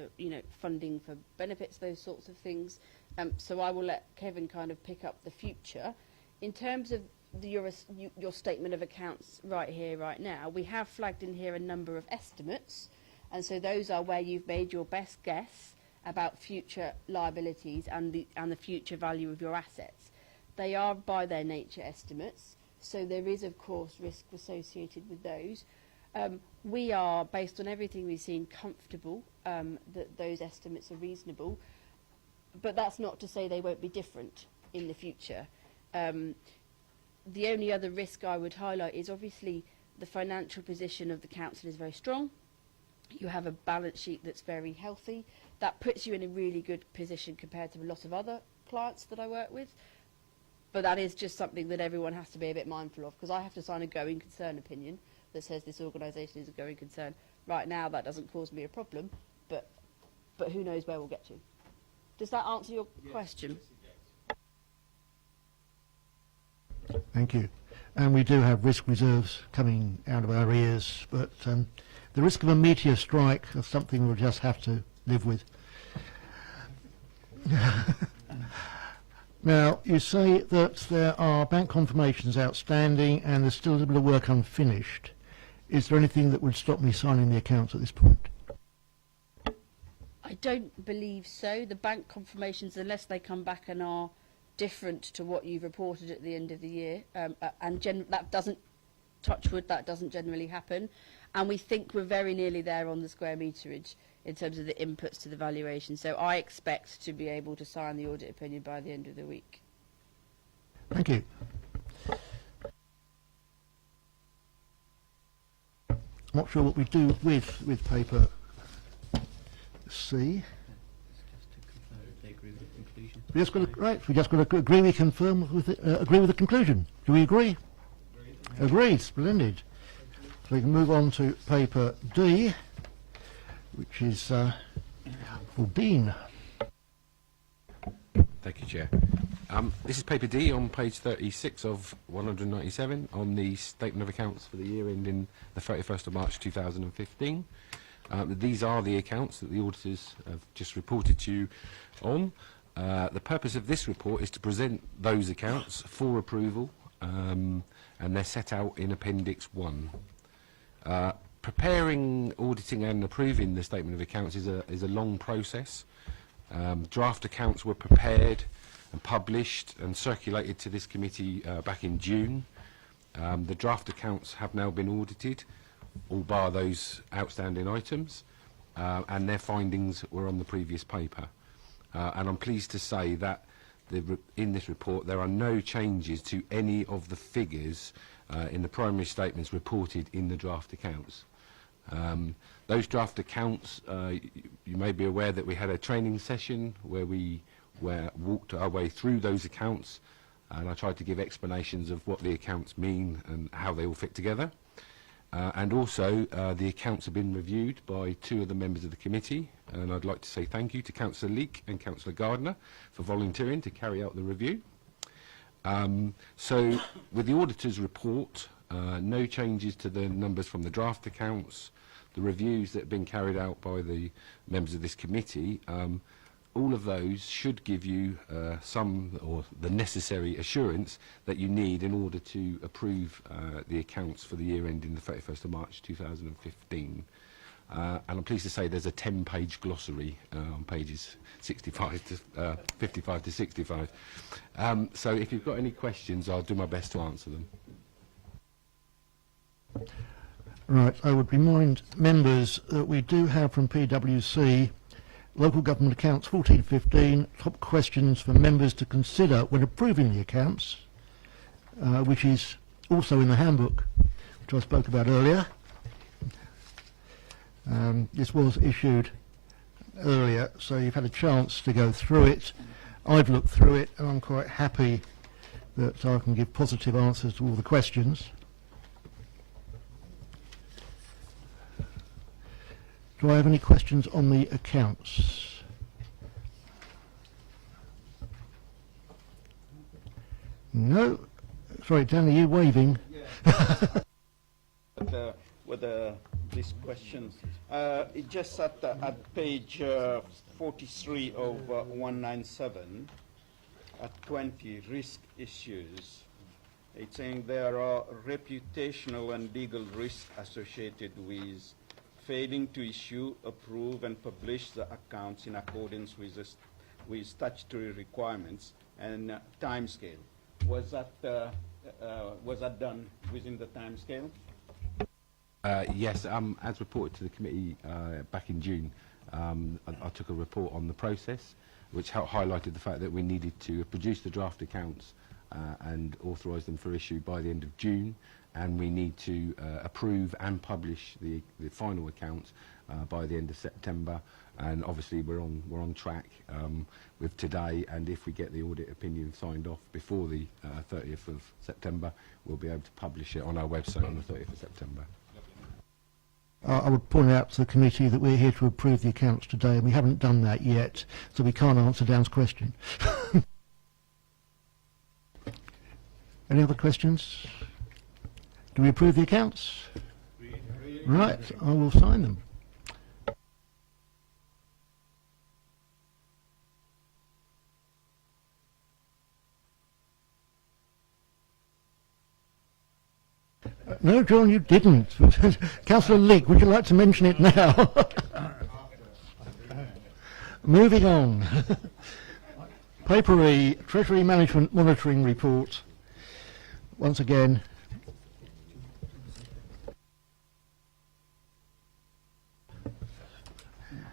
funding for benefits, those sorts of things. So I will let Kevin kind of pick up the future. In terms of your statement of accounts right here, right now, we have flagged in here a number of estimates, and so those are where you've made your best guess about future liabilities and the future value of your assets. They are by their nature estimates, so there is of course risk associated with those. We are, based on everything we've seen, comfortable that those estimates are reasonable, but that's not to say they won't be different in the future. The only other risk I would highlight is obviously the financial position of the council is very strong. You have a balance sheet that's very healthy. That puts you in a really good position compared to a lot of other clients that I work with. But that is just something that everyone has to be a bit mindful of, because I have to sign a going concern opinion that says this organisation is a going concern. Right now that doesn't cause me a problem, but who knows where we'll get to. Does that answer your question? Thank you. And we do have risk reserves coming out of our ears, but the risk of a meteor strike is something we'll just have to live with. Now, you say that there are bank confirmations outstanding and there's still a little bit of work unfinished. Is there anything that would stop me signing the accounts at this point? I don't believe so. The bank confirmations, unless they come back and are different to what you've reported at the end of the year, and that doesn't, touch wood, that doesn't generally happen. And we think we're very nearly there on the square meterage in terms of the inputs to the valuation. So I expect to be able to sign the audit opinion by the end of the week. Thank you. Not sure what we do with paper C. We just got to, right. We just got to agree. We confirm with agree with the conclusion. Do we agree? Agreed. Splendid. So we can move on to paper D, which is for Dean. Thank you, Chair. This is paper D on page 36 of 197 on the statement of accounts for the year ending the 31st of March 2015. These are the accounts that the auditors have just reported to you on. The purpose of this report is to present those accounts for approval, and they're set out in Appendix 1. Preparing, auditing and approving the statement of accounts is a long process. Draft accounts were prepared and published and circulated to this committee back in June. The draft accounts have now been audited, all bar those outstanding items, and their findings were on the previous paper. And I'm pleased to say that in this report there are no changes to any of the figures in the primary statements reported in the draft accounts. Those draft accounts, you may be aware that we had a training session where we walked our way through those accounts, and I tried to give explanations of what the accounts mean and how they all fit together. And also the accounts have been reviewed by two of the members of the committee, and I'd like to say thank you to Councillor Leake and Councillor Gardner for volunteering to carry out the review. So with the auditor's report, no changes to the numbers from the draft accounts, the reviews that have been carried out by the members of this committee, all of those should give you some or the necessary assurance that you need in order to approve the accounts for the year ending the 31st of March 2015. And I'm pleased to say there's a 10-page glossary on pages 55 to 55 to 65. So if you've got any questions, I'll do my best to answer them. Right, I would remind members that we do have from PwC Local Government Accounts 1415, top questions for members to consider when approving the accounts, which is also in the handbook, which I spoke about earlier. This was issued earlier, so you've had a chance to go through it. I've looked through it, and I'm quite happy that I can give positive answers to all the questions. Do I have any questions on the accounts? No? Sorry, Danny, you waving? Yeah. with this question, it just at page 43 of 197, at 20, risk issues. It's saying there are reputational and legal risks associated with failing to issue, approve and publish the accounts in accordance with statutory requirements and timescale. Was that done within the time scale? Yes, as reported to the committee back in June, I took a report on the process, which highlighted the fact that we needed to produce the draft accounts and authorise them for issue by the end of June, and we need to approve and publish the final accounts by the end of September. And obviously we're on track with today, and if we get the audit opinion signed off before the 30th of September, we'll be able to publish it on our website on the 30th of September. I would point out to the committee that we're here to approve the accounts today, and we haven't done that yet, so we can't answer Dan's question. Any other questions? Do we approve the accounts? Right, I will sign them. No, John, you didn't. Councillor Leake, would you like to mention it now? Moving on. Paper E, Treasury Management Monitoring Report. Once again,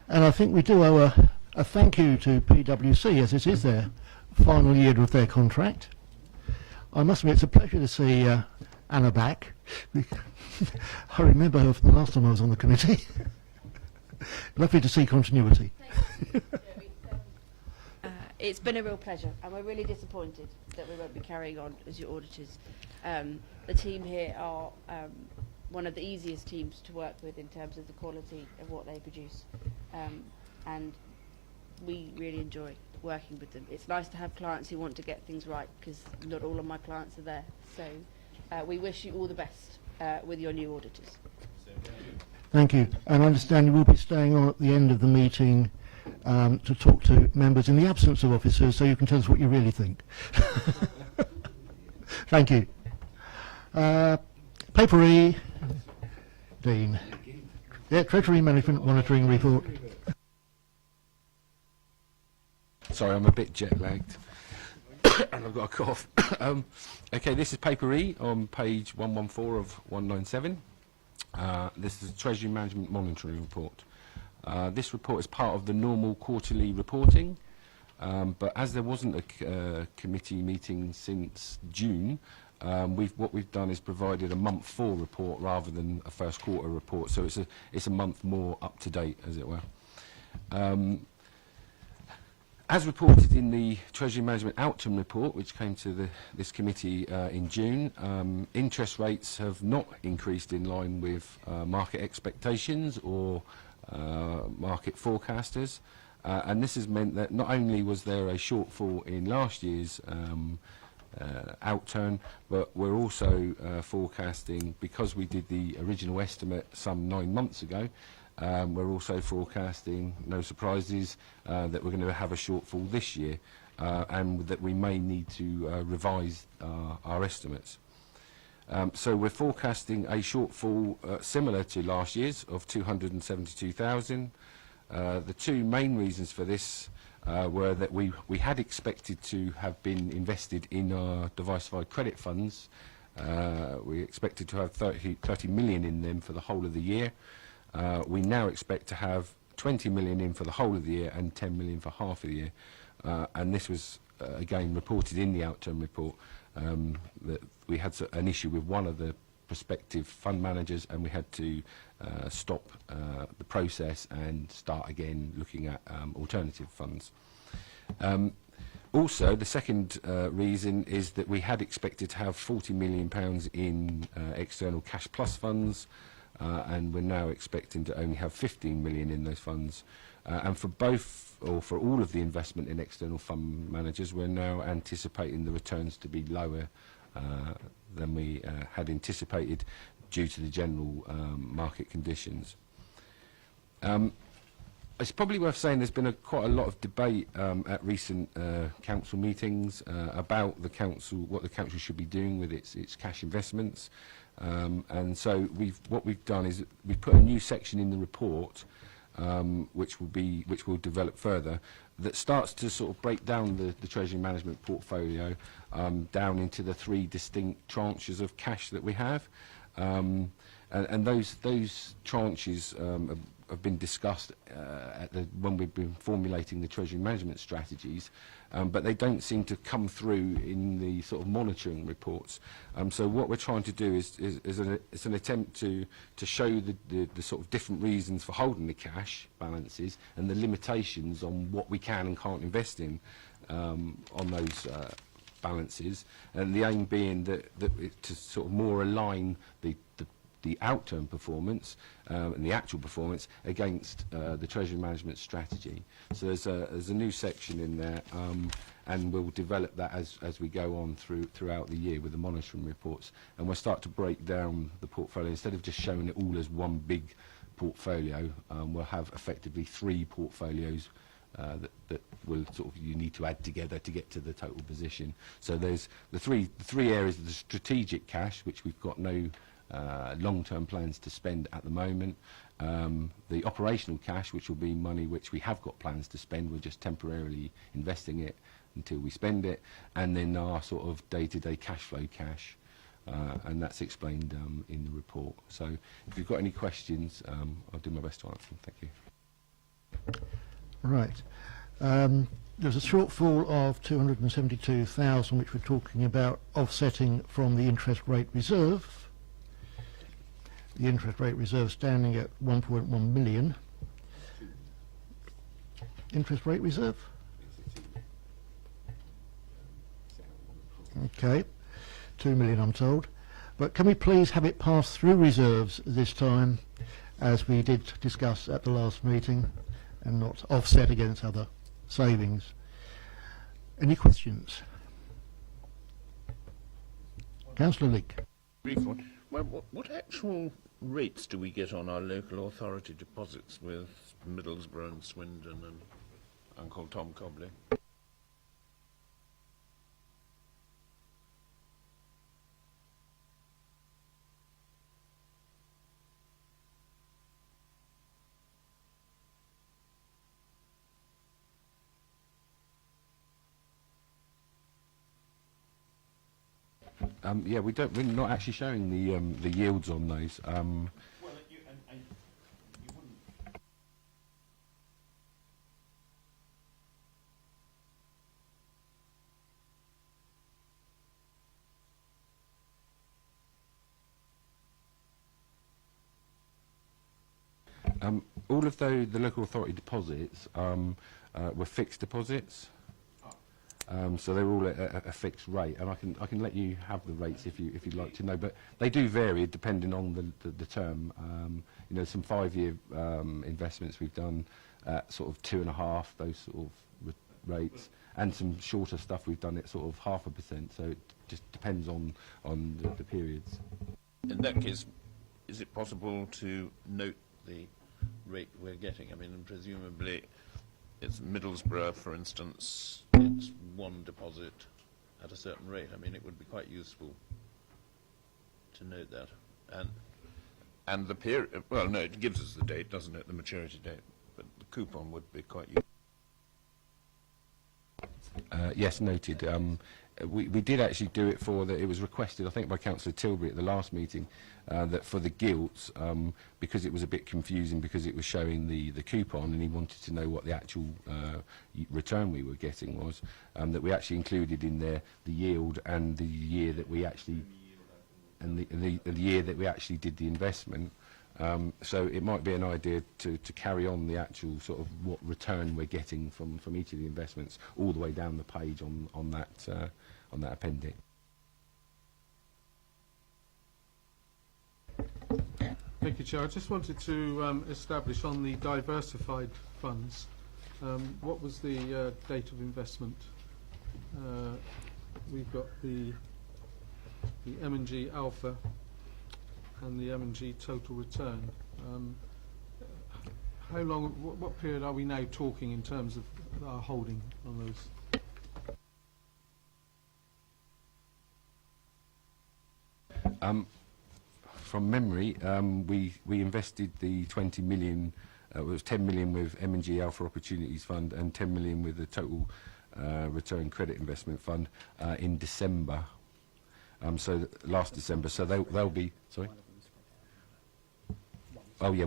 and I think we do owe a thank you to PwC, as it is their final year of their contract. I must admit, it's a pleasure to see Anna back. I remember her from the last time I was on the committee. Lovely to see continuity. It's been a real pleasure, and we're really disappointed that we won't be carrying on as your auditors. The team here are one of the easiest teams to work with in terms of the quality of what they produce, and we really enjoy working with them. It's nice to have clients who want to get things right, because not all of my clients are there. So we wish you all the best with your new auditors. Thank you. And I understand you will be staying on at the end of the meeting to talk to members in the absence of officers, so you can tell us what you really think. Thank you. Paper E, Dean. Yeah, Treasury Management Monitoring Report. Sorry, I'm a bit jet-lagged. And I've got a cough. Okay, this is Paper E on page 114 of 197. This is a Treasury Management Monitoring Report. This report is part of the normal quarterly reporting, but as there wasn't a committee meeting since June, what we've done is provided a month 4 report rather than a first quarter report, so it's a month more up to date, as it were. As reported in the Treasury Management Outcome Report, which came to this committee in June, interest rates have not increased in line with market expectations or market forecasters, and this has meant that not only was there a shortfall in last year's outturn, but we're also forecasting, because we did the original estimate some 9 months ago, we're also forecasting, no surprises, that we're going to have a shortfall this year, and that we may need to revise our estimates. So we're forecasting a shortfall similar to last year's of 272,000. The two main reasons for this were that we had expected to have been invested in our diversified credit funds. We expected to have 30 million in them for the whole of the year. We now expect to have 20 million in for the whole of the year and 10 million for half of the year. And this was, again, reported in the outturn report, that we had an issue with one of the prospective fund managers, and we had to stop the process and start again looking at alternative funds. Also, the second reason is that we had expected to have £40 million in external cash plus funds, and we're now expecting to only have 15 million in those funds. And for both, or for all of the investment in external fund managers, we're now anticipating the returns to be lower than we had anticipated due to the general market conditions. It's probably worth saying there's been quite a lot of debate at recent council meetings about what the council should be doing with its cash investments. And so what we've done is we've put a new section in the report, which will develop further, that starts to sort of break down the treasury management portfolio down into the 3 distinct tranches of cash that we have. And those tranches have been discussed when we've been formulating the treasury management strategies, but they don't seem to come through in the sort of monitoring reports. So what we're trying to do is an attempt to show the sort of different reasons for holding the cash balances and the limitations on what we can and can't invest in on those balances, and the aim being that to sort of more align the outturn performance and the actual performance against the treasury management strategy. So there's a new section in there, and we'll develop that as we go on throughout the year with the monitoring reports, and we'll start to break down the portfolio. Instead of just showing it all as one big portfolio, we'll have effectively 3 portfolios that will sort of you need to add together to get to the total position. So there's the three areas of the strategic cash, which we've got no long-term plans to spend at the moment. The operational cash, which will be money which we have got plans to spend, we're just temporarily investing it until we spend it, and then our sort of day-to-day cash flow cash, and that's explained in the report. So if you've got any questions, I'll do my best to answer them. Thank you. Right. There's a shortfall of 272,000 which we're talking about offsetting from the interest rate reserve. The interest rate reserve standing at 1.1 million. Interest rate reserve? Okay, 2 million I'm told. But can we please have it pass through reserves this time, as we did discuss at the last meeting, and not offset against other savings? Any questions? Councillor Leake. Brief one. Well, what actual rates do we get on our local authority deposits with Middlesbrough and Swindon and Uncle Tom Cobley? Yeah, we're not actually showing the yields on those. All of the local authority deposits were fixed deposits. So they're all at a fixed rate, and I can let you have the rates if you'd like to know, but they do vary depending on the term. You know, some 5-year investments we've done at sort of 2.5%, those sort of rates, and some shorter stuff we've done at sort of 0.5%. So it just depends on the periods. In that case, is it possible to note the rate we're getting? I mean, presumably it's Middlesbrough, for instance, it's one deposit at a certain rate. I mean, it would be quite useful to note that. And the period, well, no, it gives us the date, doesn't it, the maturity date, but the coupon would be quite useful. Yes, noted. We did actually do it it was requested, I think, by Councillor Tilbury at the last meeting, that for the gilts, because it was a bit confusing because it was showing the coupon and he wanted to know what the actual return we were getting was, that we actually included in there the yield and the year that we actually the year that we actually did the investment. So it might be an idea to carry on the actual sort of what return we're getting from each of the investments all the way down the page on that appendix. Thank you, Chair. I just wanted to establish on the diversified funds, what was the date of investment? We've got the M&G Alpha and the M&G Total Return. How long, what period are we now talking in terms of our holding on those? From memory, we invested the 20 million it was 10 million with M&G Alpha Opportunities Fund and 10 million with the Total Return Credit Investment Fund in December. Last December. So they'll be, sorry? Oh yeah,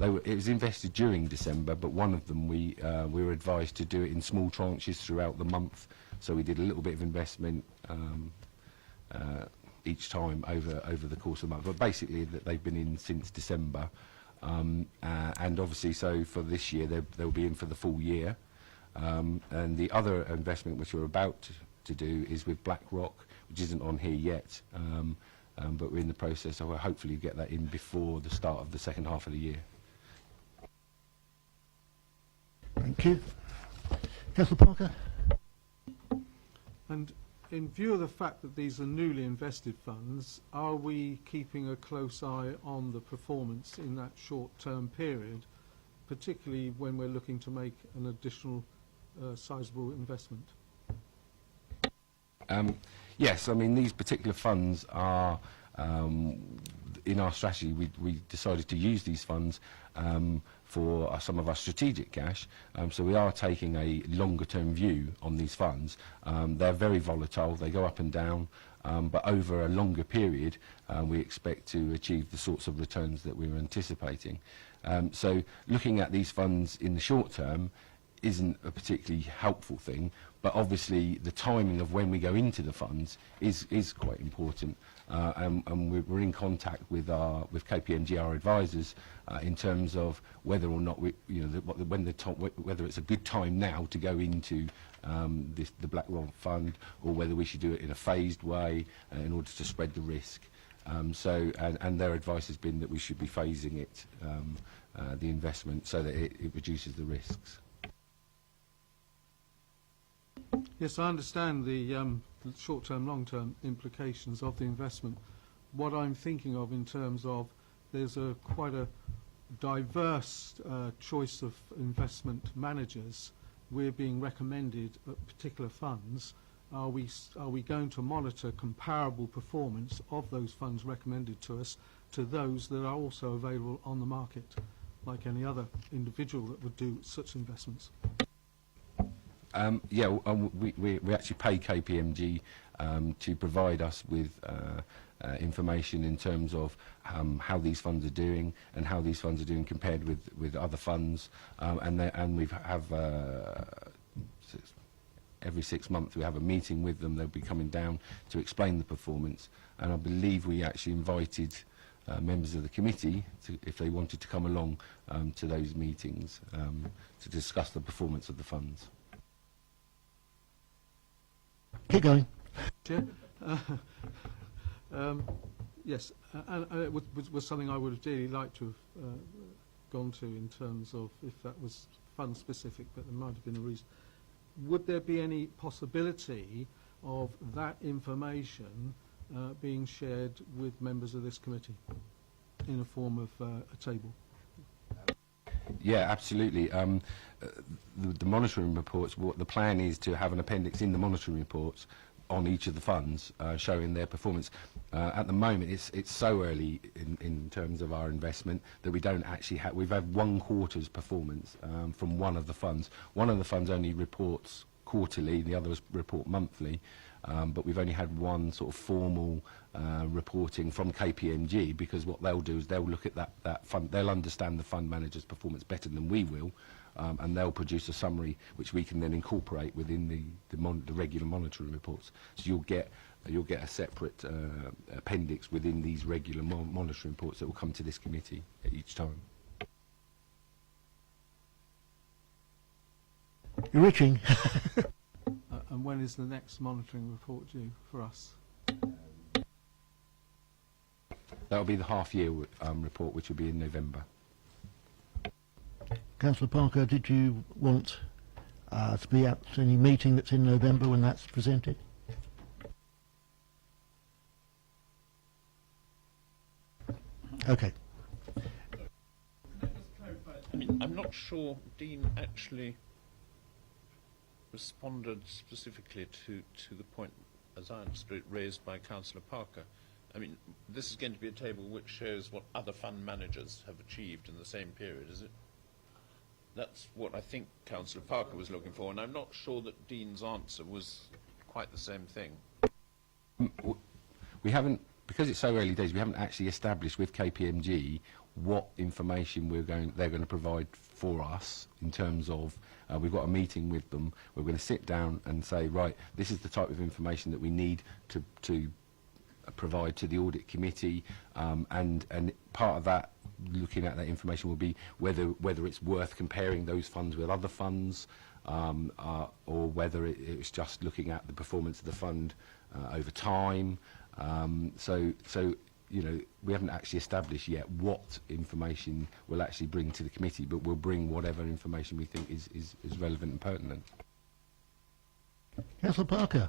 it was invested during December, but one of them we were advised to do it in small tranches throughout the month. So we did a little bit of investment each time over the course of the month. But basically, they've been in since December, and obviously, so for this year, they'll be in for the full year. And the other investment which we're about to do is with BlackRock, which isn't on here yet, but we're in the process, so we'll hopefully get that in before the start of the second half of the year. Thank you. Councillor Parker? And in view of the fact that these are newly invested funds, are we keeping a close eye on the performance in that short-term period, particularly when we're looking to make an additional sizable investment? Yes, I mean, these particular funds are, in our strategy, we decided to use these funds for some of our strategic cash, so we are taking a longer term view on these funds. They're very volatile, they go up and down, but over a longer period we expect to achieve the sorts of returns that we were anticipating. So looking at these funds in the short term isn't a particularly helpful thing, but obviously the timing of when we go into the funds is quite important, and we're in contact with KPMG, our advisors, in terms of whether or not whether it's a good time now to go into the BlackRock fund, or whether we should do it in a phased way in order to spread the risk. And their advice has been that we should be phasing it, the investment, so that it reduces the risks. Yes, I understand the short-term, long-term implications of the investment. What I'm thinking of in terms of there's quite a diverse choice of investment managers. We're being recommended particular funds. Are we going to monitor comparable performance of those funds recommended to us to those that are also available on the market, like any other individual that would do such investments? Yeah, we actually pay KPMG to provide us with information in terms of how these funds are doing and how these funds are doing compared with other funds, and we have every 6 months we have a meeting with them. They'll be coming down to explain the performance, and I believe we actually invited members of the committee if they wanted to come along to those meetings to discuss the performance of the funds. Keep going. Chair? Yes, and it was something I would have dearly liked to have gone to in terms of if that was fund specific, but there might have been a reason. Would there be any possibility of that information being shared with members of this committee in a form of a table? Yeah, absolutely. The monitoring reports, what the plan is to have an appendix in the monitoring reports on each of the funds showing their performance. At the moment, it's so early in terms of our investment that we don't actually have. We've had 1 quarter's performance from one of the funds. One of the funds only reports quarterly, the others report monthly, but we've only had one sort of formal reporting from KPMG, because what they'll do is they'll look at that fund, they'll understand the fund manager's performance better than we will, and they'll produce a summary which we can then incorporate within the regular monitoring reports. So you'll get a separate appendix within these regular monitoring reports that will come to this committee at each time. You're reaching. And when is the next monitoring report due for us? That'll be the half-year report, which will be in November. Councillor Parker, did you want to be at any meeting that's in November when that's presented? Okay. I mean, I'm not sure Dean actually responded specifically to the point, as I understood it, raised by Councillor Parker. I mean, this is going to be a table which shows what other fund managers have achieved in the same period, is it? That's what I think Councillor Parker was looking for, and I'm not sure that Dean's answer was quite the same thing. We haven't, because it's so early days, we haven't actually established with KPMG what information they're going to provide for us in terms of, we've got a meeting with them, we're going to sit down and say, right, this is the type of information that we need to provide to the audit committee, and part of that, looking at that information, will be whether it's worth comparing those funds with other funds, or whether it's just looking at the performance of the fund over time. So you know, we haven't actually established yet what information we'll actually bring to the committee, but we'll bring whatever information we think is relevant and pertinent. Councillor Parker.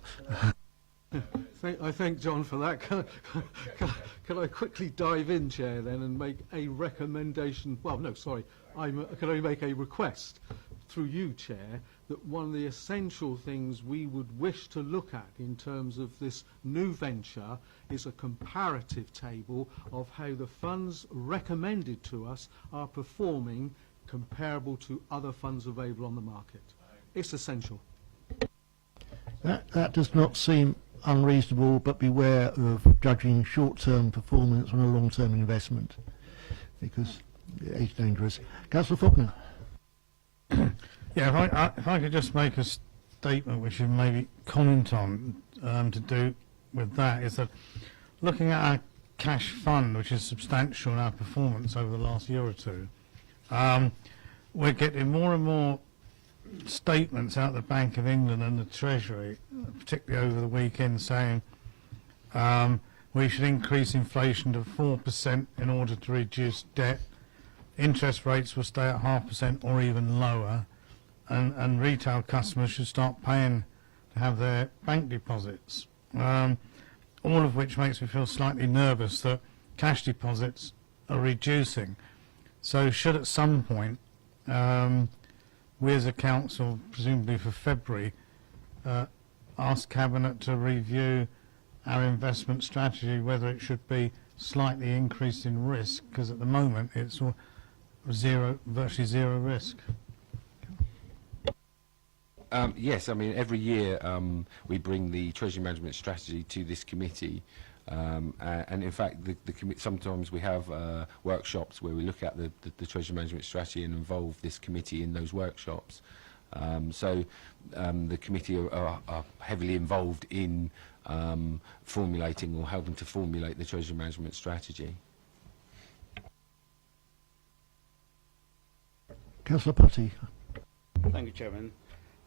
I thank John for that. Can I quickly dive in, Chair, then, and make a recommendation? Well, no, sorry. Can I make a request through you, Chair, that one of the essential things we would wish to look at in terms of this new venture is a comparative table of how the funds recommended to us are performing comparable to other funds available on the market. It's essential. That does not seem unreasonable, but beware of judging short-term performance on a long-term investment, because it's dangerous. Councillor Faulkner. Yeah, if I could just make a statement which you maybe comment on to do with that, is that looking at our cash fund, which is substantial in our performance over the last year or two, we're getting more and more statements out of the Bank of England and the Treasury, particularly over the weekend, saying we should increase inflation to 4% in order to reduce debt. Interest rates will stay at 0.5% or even lower, and retail customers should start paying to have their bank deposits. All of which makes me feel slightly nervous that cash deposits are reducing. So should at some point we as a council, presumably for February, ask Cabinet to review our investment strategy, whether it should be slightly increased in risk, because at the moment it's virtually zero risk. Yes, I mean, every year we bring the Treasury Management Strategy to this committee, and in fact sometimes we have workshops where we look at the Treasury Management Strategy and involve this committee in those workshops. So the committee are heavily involved in formulating or helping to formulate the Treasury Management Strategy. Councillor Putty. Thank you, Chairman.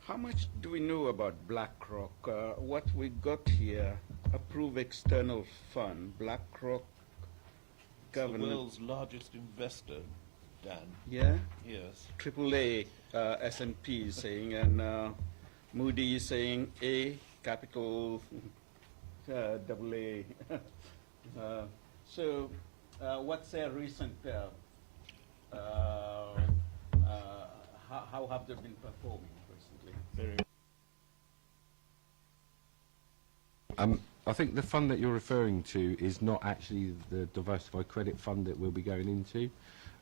How much do we know about BlackRock? What we got here, approved external fund, BlackRock government. The world's largest investor, Dan. Yeah? Yes. AAA, S&P is saying, and Moody is saying A, capital AA. So what's their recent, how have they been performing? I think the fund that you're referring to is not actually the diversified credit fund that we'll be going into.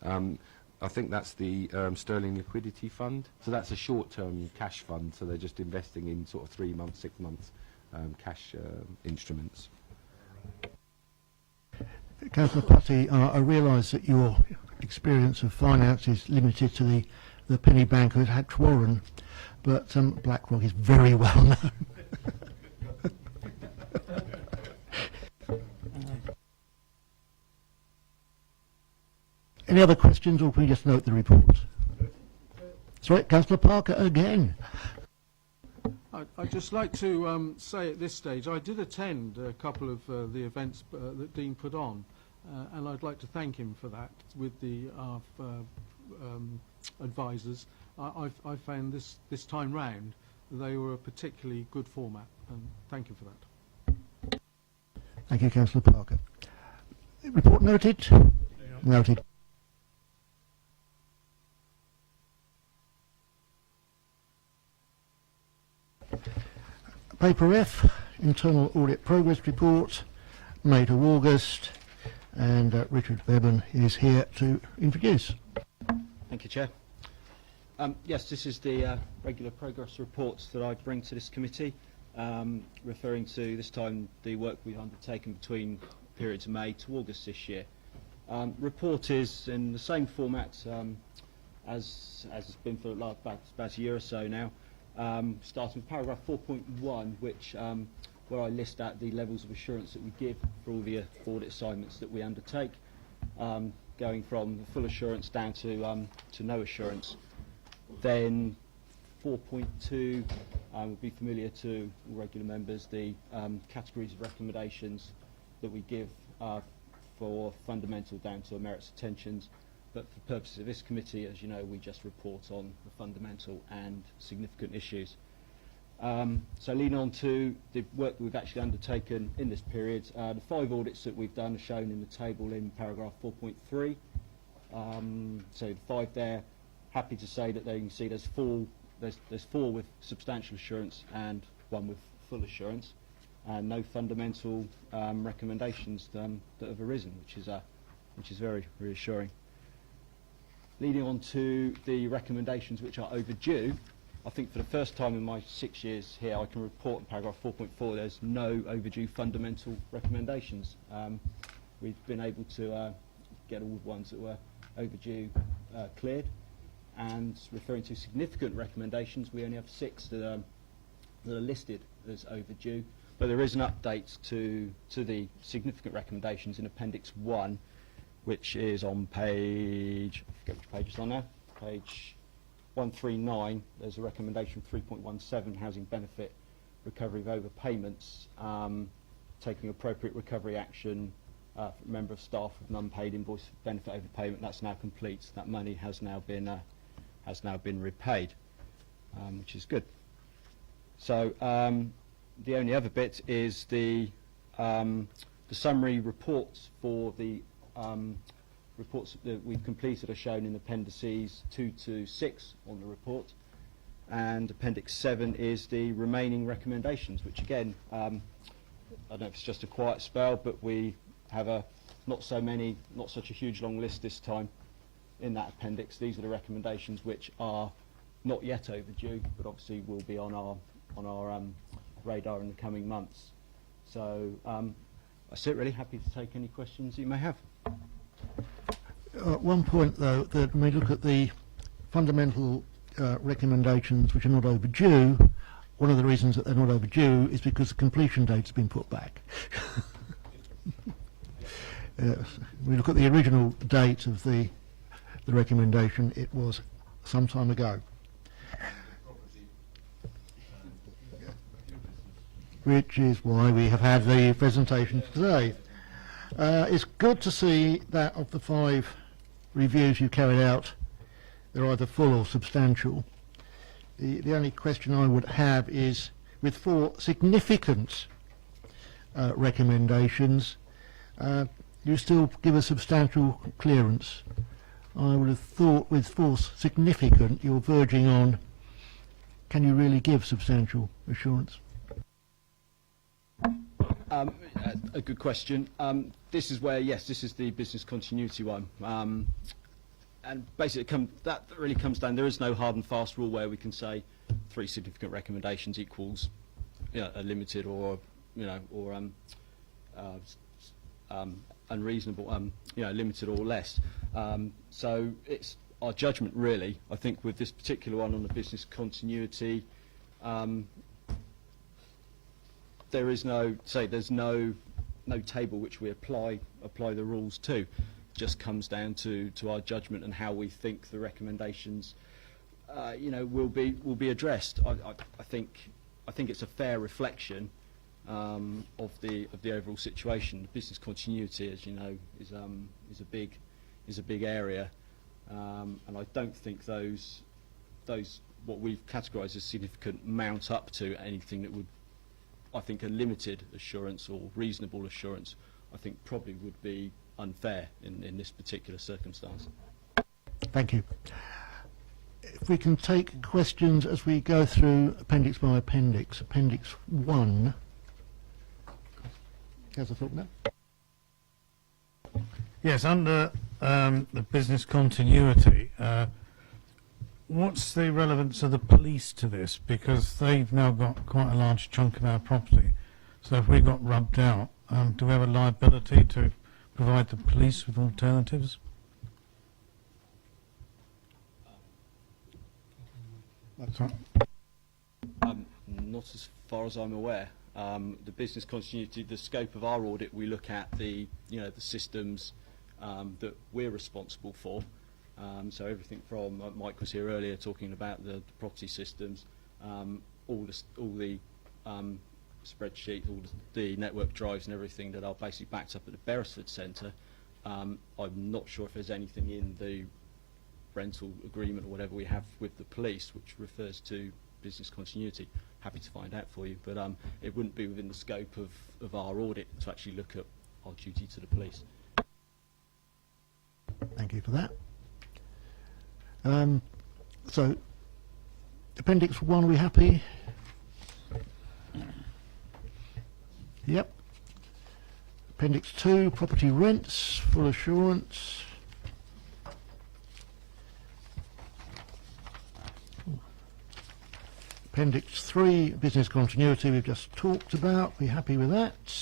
I think that's the Sterling Liquidity Fund. So that's a short-term cash fund, so they're just investing in sort of 3 months, 6 months cash instruments. Councillor Putty, I realise that your experience of finance is limited to the penny banker at Hatch Warren, but BlackRock is very well known. Any other questions, or can we just note the report? Sorry, Councillor Parker again. I'd just like to say at this stage, I did attend a couple of the events that Dean put on, and I'd like to thank him for that with the advisors. I found this time round they were a particularly good format, and thank you for that. Thank you, Councillor Parker. Report noted? Yeah. Noted. Paper F, Internal Audit Progress Report, May to August, and Richard Beban is here to introduce. Thank you, Chair. Yes, this is the regular progress reports that I bring to this committee, referring to this time the work we've undertaken between periods of May to August this year. Report is in the same format as it's been for about a year or so now, starting with paragraph 4.1, which where I list out the levels of assurance that we give for all the audit assignments that we undertake, going from full assurance down to no assurance. Then 4.2 will be familiar to all regular members, the categories of recommendations that we give for fundamental down to merits attentions. But for the purposes of this committee, as you know, we just report on the fundamental and significant issues. So leading on to the work that we've actually undertaken in this period, the 5 audits that we've done are shown in the table in paragraph 4.3. So the 5 there, happy to say that there you can see there's 4 with substantial assurance and 1 with full assurance, and no fundamental recommendations that have arisen, which is very reassuring. Leading on to the recommendations which are overdue, I think for the first time in my 6 years here, I can report in paragraph 4.4 there's no overdue fundamental recommendations. We've been able to get all the ones that were overdue cleared, and referring to significant recommendations, we only have 6 that are listed as overdue, but there is an update to the significant recommendations in Appendix 1, which is on page, I forget which page it's on now, page 139. There's a recommendation 3.17, housing benefit recovery of overpayments, taking appropriate recovery action for a member of staff with an unpaid invoice benefit overpayment. That's now complete. That money has now been repaid, which is good. So the only other bit is the summary reports for the reports that we've completed are shown in appendices 2 to 6 on the report, and appendix 7 is the remaining recommendations, which again, I don't know if it's just a quiet spell, but we have not such a huge long list this time in that appendix. These are the recommendations which are not yet overdue, but obviously will be on our radar in the coming months. So that's it really. Happy to take any questions you may have. One point though, that when we look at the fundamental recommendations which are not overdue, one of the reasons that they're not overdue is because the completion date's been put back. We look at the original date of the recommendation, it was some time ago. Which is why we have had the presentation today. It's good to see that of the 5 reviews you carried out, they're either full or substantial. The only question I would have is, with 4 significant recommendations, you still give a substantial clearance. I would have thought with 4 significant, you're verging on, can you really give substantial assurance? A good question. This is where, yes, this is the business continuity one. And basically that really comes down, there is no hard and fast rule where we can say 3 significant recommendations equals a limited or unreasonable, limited or less. So it's our judgment really. I think with this particular one on the business continuity, there is there's no table which we apply the rules to. Just comes down to our judgment and how we think the recommendations will be addressed. I think it's a fair reflection of the overall situation. Business continuity, as you know, is a big area, and I don't think those what we've categorised as significant mount up to anything that would, I think, a limited assurance or reasonable assurance, I think probably would be unfair in this particular circumstance. Thank you. If we can take questions as we go through appendix by appendix. Appendix 1. Councillor Faulkner. Yes, under the business continuity, What's the relevance of the police to this? Because they've now got quite a large chunk of our property. So if we got rubbed out, do we have a liability to provide the police with alternatives? Not as far as I'm aware. The business continuity, the scope of our audit, we look at the systems that we're responsible for. So everything from Mike was here earlier talking about the property systems, all the spreadsheets, all the network drives and everything that are basically backed up at the Beresford Centre. I'm not sure if there's anything in the rental agreement or whatever we have with the police which refers to business continuity. Happy to find out for you, but it wouldn't be within the scope of our audit to actually look at our duty to the police. Thank you for that. So, Appendix 1, are we happy? Yep. Appendix 2, property rents, full assurance. Appendix 3, business continuity, we've just talked about. We happy with that?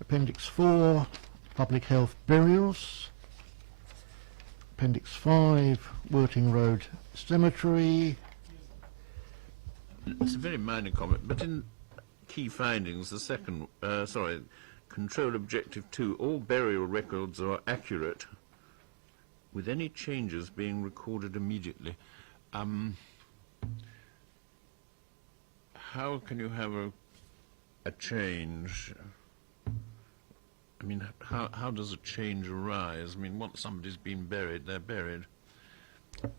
Appendix 4, public health burials. Appendix 5, Worting Road Cemetery. It's a very minor comment, but in key findings, the second, control objective 2, all burial records are accurate, with any changes being recorded immediately. How can you have a change? I mean, how does a change arise? I mean, once somebody's been buried, they're buried.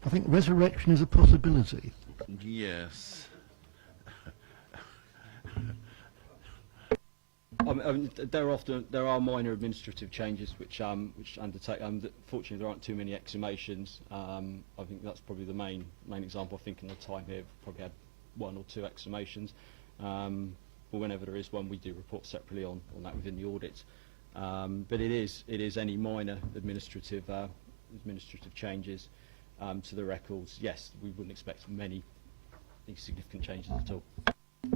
I think resurrection is a possibility. Yes. There are minor administrative changes which undertake. Fortunately, there aren't too many exhumations. I think that's probably the main example. I think in the time here, we've probably had 1 or 2 exhumations. But whenever there is one, we do report separately on that within the audit. But it is any minor administrative changes to the records. Yes, we wouldn't expect many significant changes at all.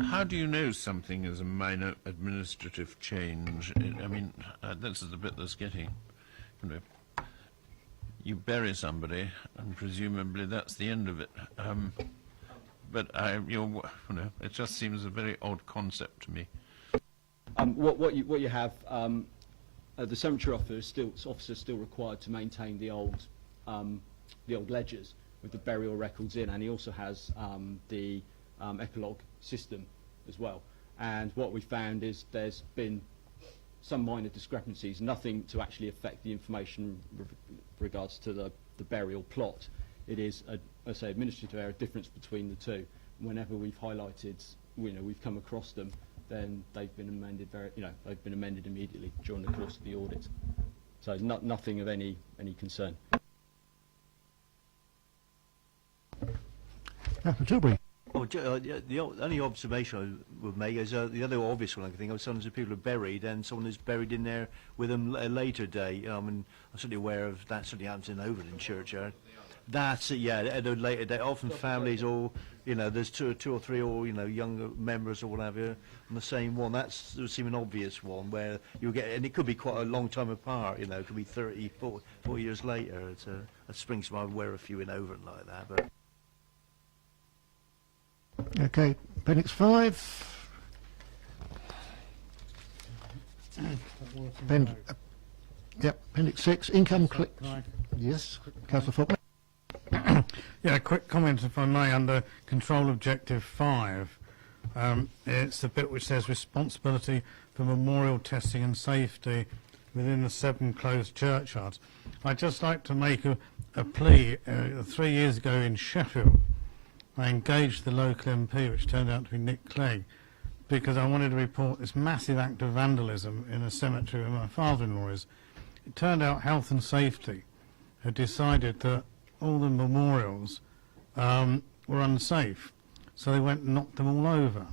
How do you know something is a minor administrative change? I mean, this is the bit that's getting, you bury somebody, and presumably that's the end of it. But it just seems a very odd concept to me. What you have, the cemetery officer is still required to maintain the old ledgers with the burial records in, and he also has the epilogue system as well. And what we found is there's been some minor discrepancies, nothing to actually affect the information with regards to the burial plot. It is a administrative error difference between the two. Whenever we've highlighted, we've come across them, then they've been amended they've been amended immediately during the course of the audit. So nothing of any concern. Tilbury. Oh, the only observation I would make is the other obvious one I can think of. Sometimes people are buried and someone is buried in there with them at a later date. I'm certainly aware of that. Certainly happens in Overton churchyard. That's at a later date. Often families or there's two or three or younger members or whatever on the same one. That would seem an obvious one where you'll get, and it could be quite a long time apart. It could be 30, 40 years later. It springs to mind. I'm aware of a few in Overton like that, but. Okay, Appendix 5. Appendix 6, income yes, Councillor Faulkner. Yeah, a quick comment, if I may, under Control Objective 5. It's the bit which says responsibility for memorial testing and safety within the 7 closed churchyards. I'd just like to make a plea. 3 years ago in Sheffield, I engaged the local MP, which turned out to be Nick Clegg, because I wanted to report this massive act of vandalism in a cemetery where my father-in-law is. It turned out Health and Safety had decided that all the memorials were unsafe, so they went and knocked them all over.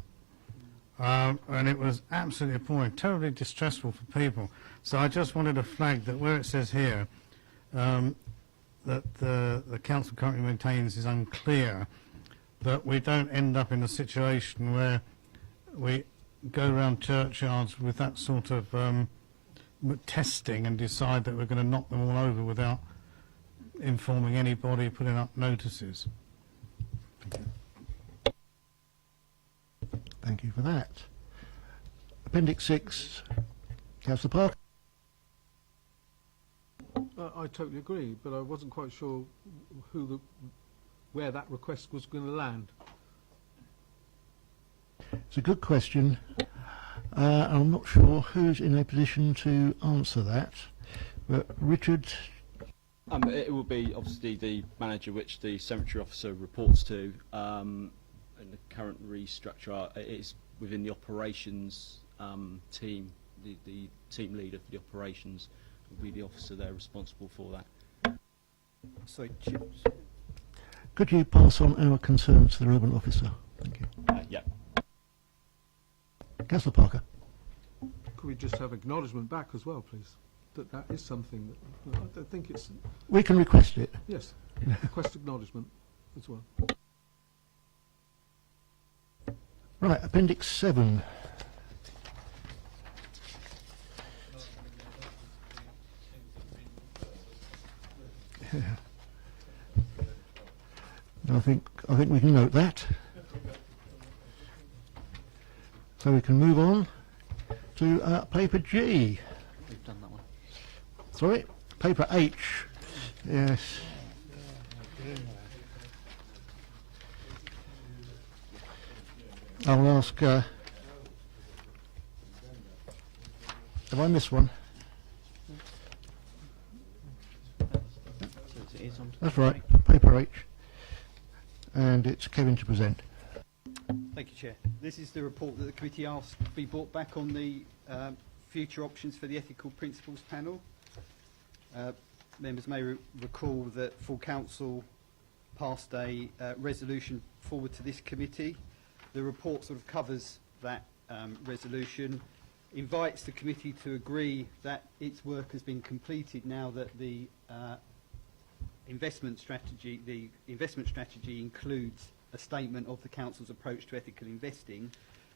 And it was absolutely appalling, terribly distressful for people. So I just wanted to flag that where it says here, that the council currently maintains is unclear, that we don't end up in a situation where we go around churchyards with that sort of testing and decide that we're going to knock them all over without informing anybody, putting up notices. Thank you for that. Appendix 6, Councillor Parker. I totally agree, but I wasn't quite sure where that request was going to land. It's a good question. I'm not sure who's in a position to answer that, but Richard. It will be obviously the manager which the cemetery officer reports to, and the current restructure is within the operations team. The team leader for the operations will be the officer there responsible for that. Sorry, Could you pass on our concerns to the relevant officer? Thank you. Yeah. Councillor Parker. Could we just have acknowledgement back as well, please? That is something that I think it's. We can request it. Yes, request acknowledgement as well. Right, Appendix 7. Yeah. I think we can note that. So we can move on to paper G. We've done that one. Sorry, paper H. Yes. I'll ask. Have I missed one? That's right, paper H. And it's Kevin to present. Thank you, Chair. This is the report that the committee asked to be brought back on the future options for the ethical principles panel. Members may recall that full council passed a resolution forward to this committee. The report sort of covers that resolution, invites the committee to agree that its work has been completed now that the investment strategy includes a statement of the council's approach to ethical investing.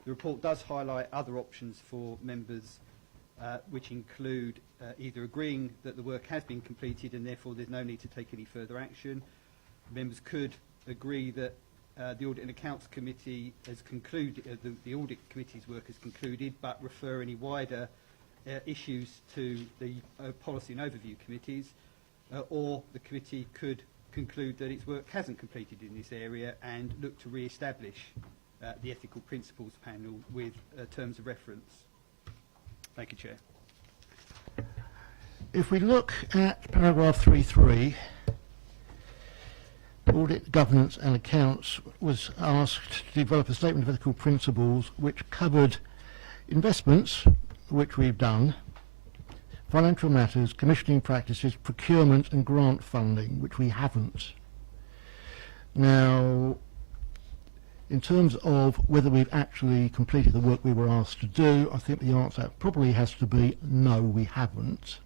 The report does highlight other options for members, which include either agreeing that the work has been completed and therefore there's no need to take any further action. Members could agree that the Audit and Accounts Committee has concluded, the Audit Committee's work has concluded, but refer any wider issues to the Policy and Overview Committees, or the committee could conclude that its work hasn't completed in this area and look to re-establish the Ethical Principles panel with terms of reference. Thank you, Chair. If we look at paragraph 3.3, Audit, Governance and Accounts was asked to develop a statement of ethical principles which covered investments, which we've done, financial matters, commissioning practices, procurement and grant funding, which we haven't. Now, in terms of whether we've actually completed the work we were asked to do, I think the answer probably has to be no, we haven't.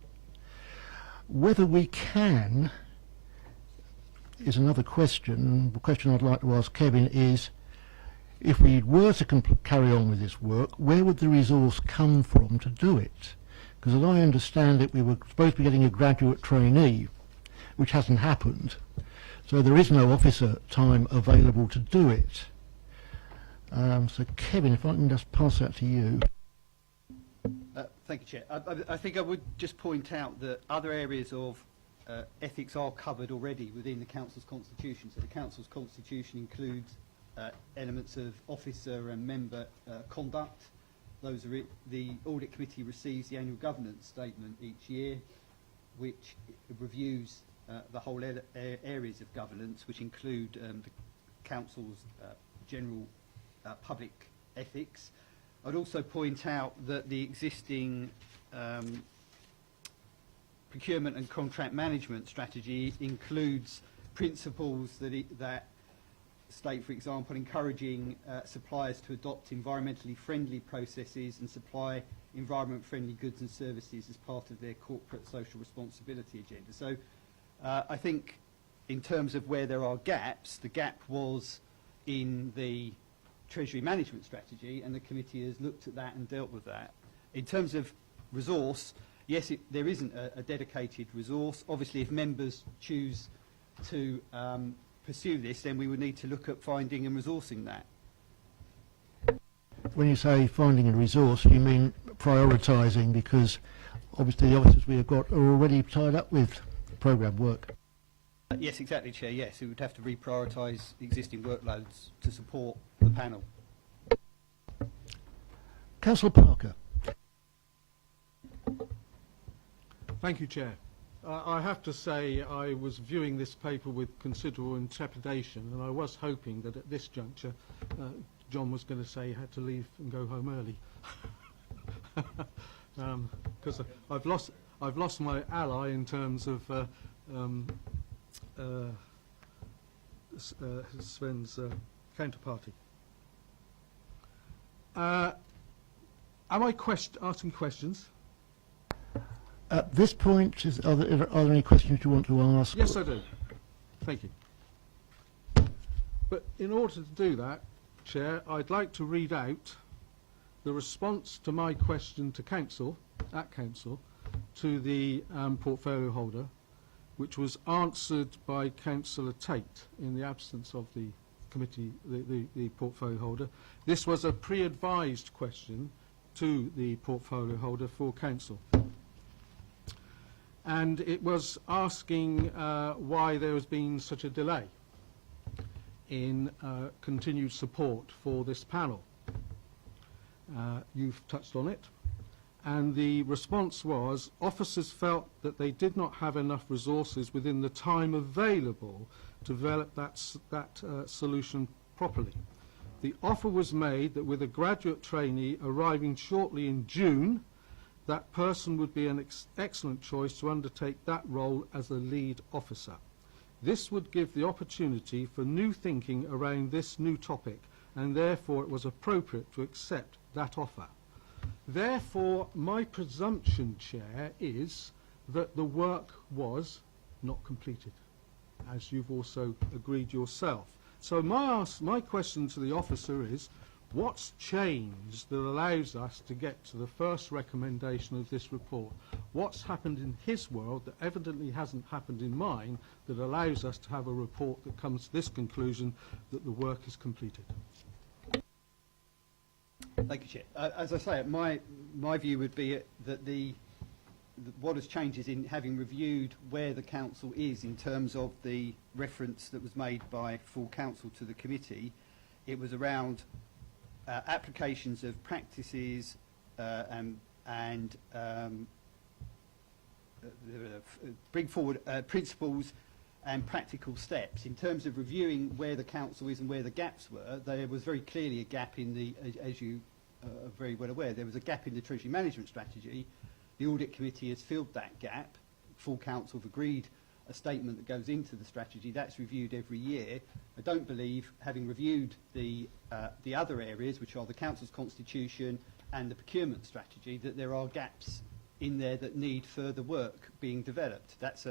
Whether we can is another question. The question I'd like to ask Kevin is, if we were to carry on with this work, where would the resource come from to do it? Because as I understand it, we were supposed to be getting a graduate trainee, which hasn't happened. So there is no officer time available to do it. So Kevin, if I can just pass that to you. Thank you, Chair. I think I would just point out that other areas of ethics are covered already within the Council's constitution. So the Council's constitution includes elements of officer and member conduct. Those are the Audit Committee receives the annual governance statement each year, which reviews the whole areas of governance, which include the Council's general public ethics. I'd also point out that the existing procurement and contract management strategy includes principles that state, for example, encouraging suppliers to adopt environmentally friendly processes and supply environment-friendly goods and services as part of their corporate social responsibility agenda. So I think in terms of where there are gaps, the gap was in the Treasury Management Strategy, and the committee has looked at that and dealt with that. In terms of resource, yes, there isn't a dedicated resource. Obviously, if members choose to pursue this, then we would need to look at finding and resourcing that. When you say finding a resource, you mean prioritising, because obviously the officers we have got are already tied up with programme work. Yes, exactly, Chair. Yes, we would have to reprioritise existing workloads to support the panel. Councillor Parker. Thank you, Chair. I have to say I was viewing this paper with considerable trepidation, and I was hoping that at this juncture John was going to say he had to leave and go home early, because I've lost my ally in terms of Sven's counterparty. Am I asking questions? At this point, are there any questions you want to ask? Yes, I do. Thank you. But in order to do that, Chair, I'd like to read out the response to my question to Council, to the portfolio holder, which was answered by Councillor Tate in the absence of the committee, the portfolio holder. This was a pre-advised question to the portfolio holder for Council. And it was asking why there has been such a delay in continued support for this panel. You've touched on it. And the response was, officers felt that they did not have enough resources within the time available to develop that solution properly. The offer was made that with a graduate trainee arriving shortly in June, that person would be an excellent choice to undertake that role as a lead officer. This would give the opportunity for new thinking around this new topic, and therefore it was appropriate to accept that offer. Therefore, my presumption, Chair, is that the work was not completed, as you've also agreed yourself. So my question to the officer is, what's changed that allows us to get to the first recommendation of this report? What's happened in his world that evidently hasn't happened in mine that allows us to have a report that comes to this conclusion that the work is completed? Thank you, Chair. As I say, my view would be that what has changed is in having reviewed where the council is in terms of the reference that was made by full council to the committee. It was around applications of practices and bring forward principles and practical steps. In terms of reviewing where the council is and where the gaps were, there was very clearly a gap in the, as you are very well aware, there was a gap in the Treasury Management Strategy. The Audit Committee has filled that gap. Full council have agreed a statement that goes into the strategy. That's reviewed every year. I don't believe, having reviewed the other areas, which are the council's constitution and the procurement strategy, that there are gaps in there that need further work being developed. That's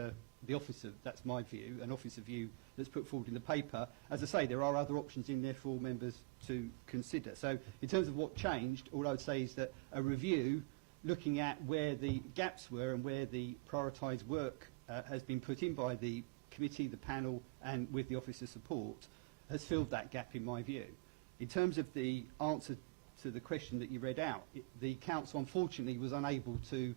that's my view, an officer view that's put forward in the paper. As I say, there are other options in there for members to consider. So in terms of what changed, all I would say is that a review looking at where the gaps were and where the prioritised work has been put in by the committee, the panel, and with the officer support, has filled that gap in my view. In terms of the answer to the question that you read out, the council unfortunately was unable to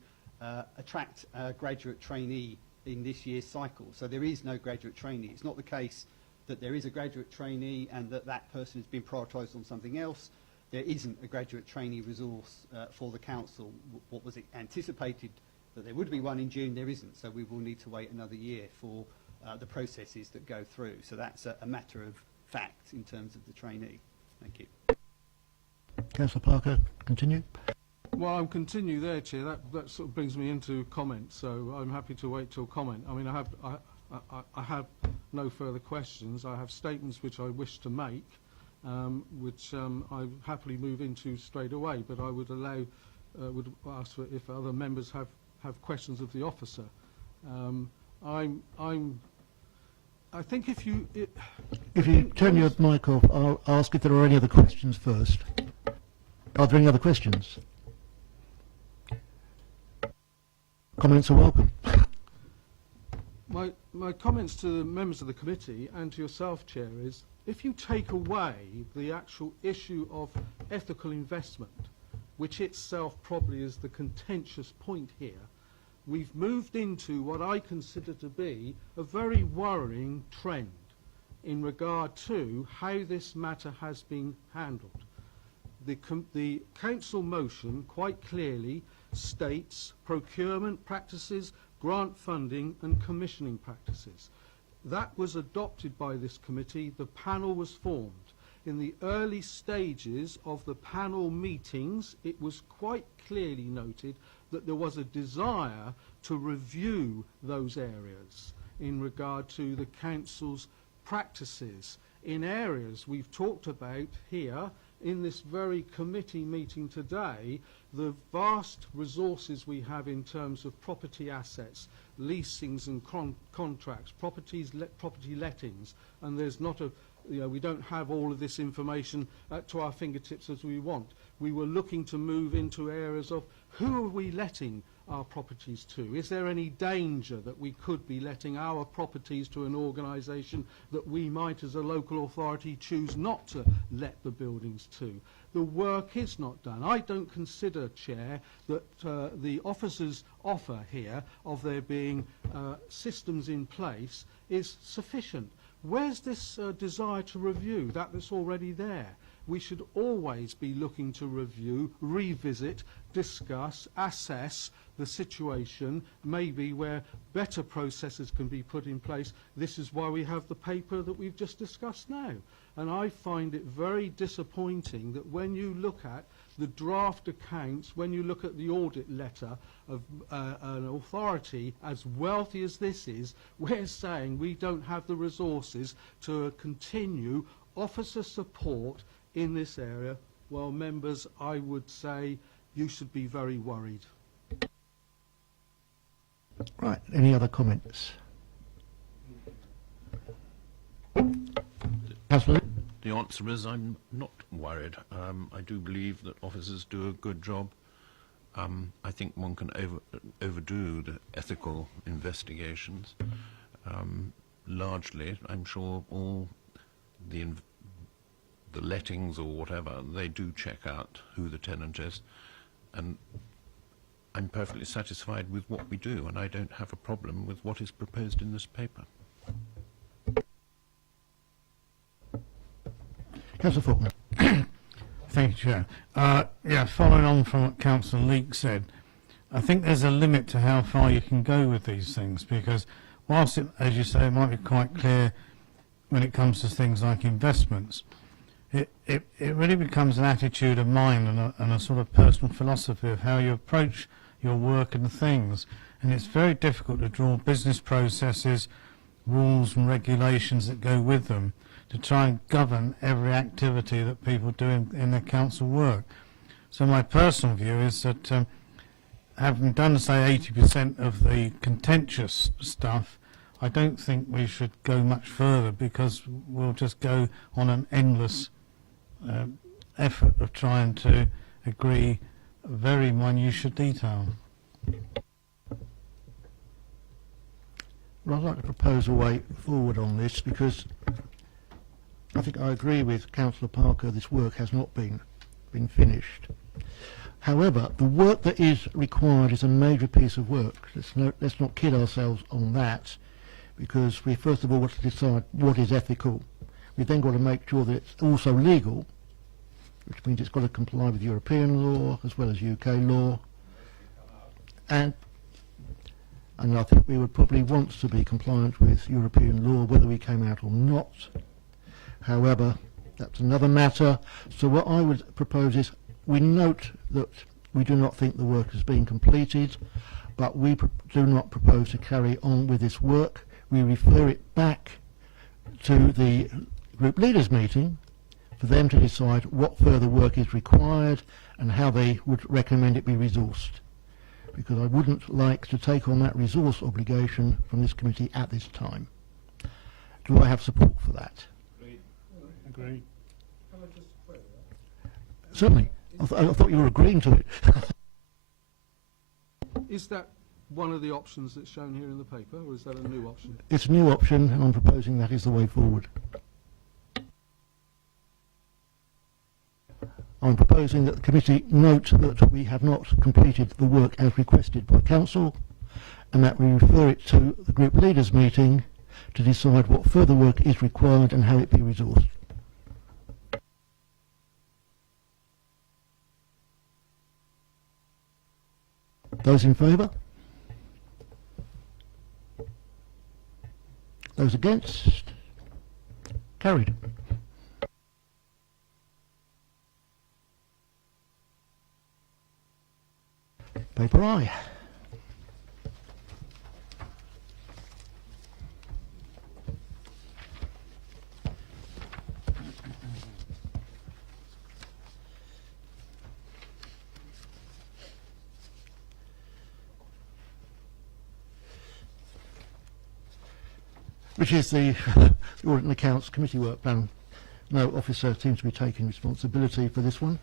attract a graduate trainee in this year's cycle. So there is no graduate trainee. It's not the case that there is a graduate trainee and that person has been prioritised on something else. There isn't a graduate trainee resource for the council. What was anticipated that there would be one in June, there isn't. So we will need to wait another year for the processes that go through. So that's a matter of fact in terms of the trainee. Thank you. Councillor Parker, continue. Well, I'll continue there, Chair. That sort of brings me into comment, so I'm happy to wait till comment. I mean, I have no further questions. I have statements which I wish to make, which I happily move into straight away, but I would would ask for if other members have questions of the officer. I think if you... If you turn your mic off, I'll ask if there are any other questions first. Are there any other questions? Comments are welcome. My comments to the members of the committee and to yourself, Chair, is if you take away the actual issue of ethical investment, which itself probably is the contentious point here, we've moved into what I consider to be a very worrying trend in regard to how this matter has been handled. The council motion quite clearly states procurement practices, grant funding and commissioning practices. That was adopted by this committee. The panel was formed. In the early stages of the panel meetings, it was quite clearly noted that there was a desire to review those areas in regard to the council's practices in areas we've talked about here in this very committee meeting today, the vast resources we have in terms of property assets, leasings and contracts, property lettings, and there's not a, we don't have all of this information to our fingertips as we want. We were looking to move into areas of who are we letting our properties to? Is there any danger that we could be letting our properties to an organisation that we might as a local authority choose not to let the buildings to? The work is not done. I don't consider, Chair, that the officer's offer here of there being systems in place is sufficient. Where's this desire to review that's already there? We should always be looking to review, revisit, discuss, assess the situation, maybe where better processes can be put in place. This is why we have the paper that we've just discussed now. And I find it very disappointing that when you look at the draft accounts, when you look at the audit letter of an authority as wealthy as this is, we're saying we don't have the resources to continue officer support in this area. Well, members, I would say you should be very worried. Right, any other comments? Councillor? The answer is I'm not worried. I do believe that officers do a good job. I think one can overdo the ethical investigations. Largely, I'm sure all the lettings or whatever, they do check out who the tenant is, and I'm perfectly satisfied with what we do, and I don't have a problem with what is proposed in this paper. Councillor Faulkner. Thank you, Chair. Yeah, following on from what Councillor Leake said, I think there's a limit to how far you can go with these things, because whilst it, as you say, it might be quite clear when it comes to things like investments, it really becomes an attitude of mind and a sort of personal philosophy of how you approach your work and things. And it's very difficult to draw business processes, rules and regulations that go with them to try and govern every activity that people do in their council work. So my personal view is that having done, say, 80% of the contentious stuff, I don't think we should go much further, because we'll just go on an endless effort of trying to agree very minutiate detail. Well, I'd like to propose a way forward on this, because I think I agree with Councillor Parker, this work has not been finished. However, the work that is required is a major piece of work. Let's not kid ourselves on that, because we first of all want to decide what is ethical. We've then got to make sure that it's also legal, which means it's got to comply with European law as well as UK law. And I think we would probably want to be compliant with European law whether we came out or not. However, that's another matter. So what I would propose is we note that we do not think the work has been completed, but we do not propose to carry on with this work. We refer it back to the group leaders meeting for them to decide what further work is required and how they would recommend it be resourced. because I wouldn't like to take on that resource obligation from this committee at this time. Do I have support for that? Agreed. Can I just query that? Certainly. I thought you were agreeing to it. Is that one of the options that's shown here in the paper, or is that a new option? It's a new option, and I'm proposing that is the way forward. I'm proposing that the committee note that we have not completed the work as requested by Council, and that we refer it to the group leaders meeting to decide what further work is required and how it be resourced. Those in favour? Those against? Carried. Paper I. Which is the Audit and Accounts Committee Work Plan. No officer seems to be taking responsibility for this one.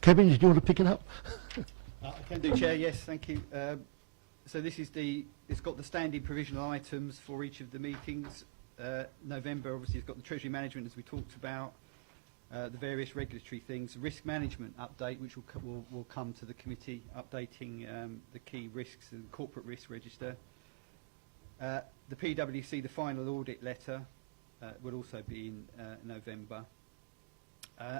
Kevin, did you want to pick it up? I can do, Chair, yes, thank you. So this is it's got the standing provisional items for each of the meetings. November, obviously, it's got the Treasury Management, as we talked about, the various regulatory things, risk management update, which will come to the committee, updating the key risks and corporate risk register. The PwC, the final audit letter, will also be in November.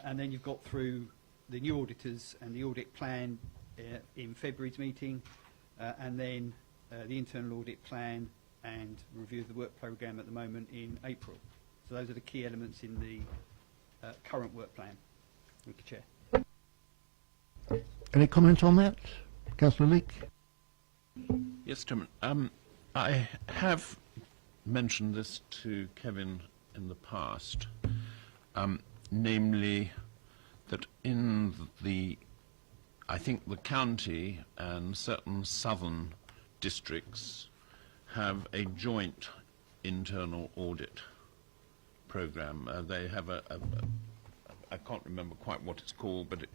And then you've got through the new auditors and the audit plan in February's meeting, and then the internal audit plan and review of the work programme at the moment in April. So those are the key elements in the current work plan. Thank you, Chair. Any comment on that? Councillor Leake? Yes, Chairman. I have mentioned this to Kevin in the past, namely that in I think the county and certain southern districts have a joint internal audit program. They have I can't remember quite what it's called, but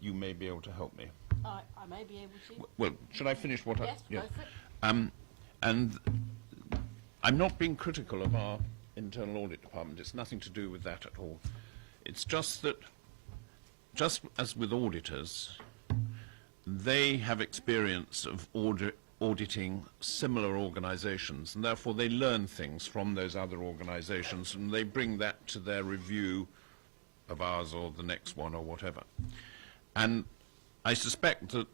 you may be able to help me. I may be able to. Well, should I finish what Yes, I... go for it. And I'm not being critical of our internal audit department. It's nothing to do with that at all. It's just that, just as with auditors, they have experience of auditing similar organisations, and therefore they learn things from those other organisations, and they bring that to their review of ours or the next one or whatever. And I suspect that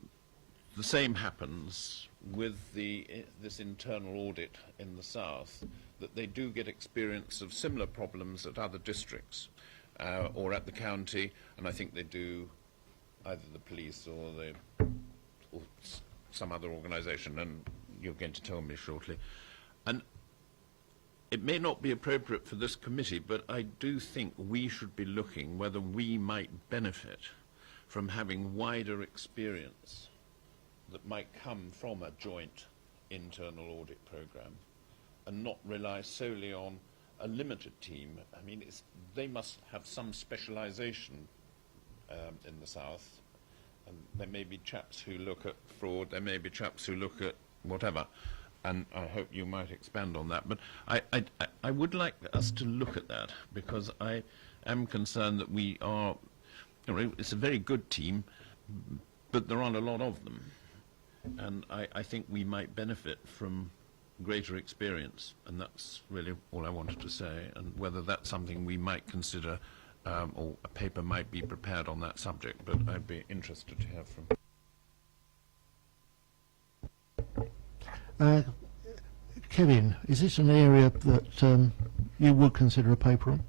the same happens with this internal audit in the south, that they do get experience of similar problems at other districts or at the county, and I think they do either the police or some other organisation, and you're going to tell me shortly. And it may not be appropriate for this committee, but I do think we should be looking whether we might benefit from having wider experience that might come from a joint internal audit programme and not rely solely on a limited team. I mean, they must have some specialisation in the south, and there may be chaps who look at fraud, there may be chaps who look at whatever, and I hope you might expand on that. But I would like us to look at that, because I am concerned that we are, it's a very good team, but there aren't a lot of them. And I think we might benefit from greater experience, and that's really all I wanted to say, and whether that's something we might consider, or a paper might be prepared on that subject, but I'd be interested to hear from. Kevin, is this an area that you would consider a paper on?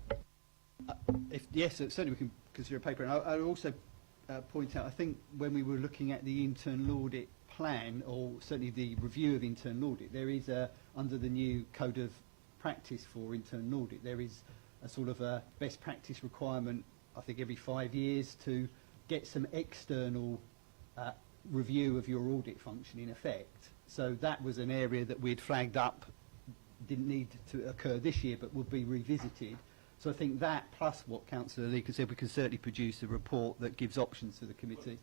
Yes, certainly we can consider a paper. And I would also point out, I think when we were looking at the internal audit plan, or certainly the review of internal audit, there is under the new code of practice for internal audit, there is a sort of a best practice requirement, I think every 5 years, to get some external review of your audit function in effect. So that was an area that we'd flagged up, didn't need to occur this year, but would be revisited. So I think that, plus what Councillor Leaker said, we can certainly produce a report that gives options to the committee.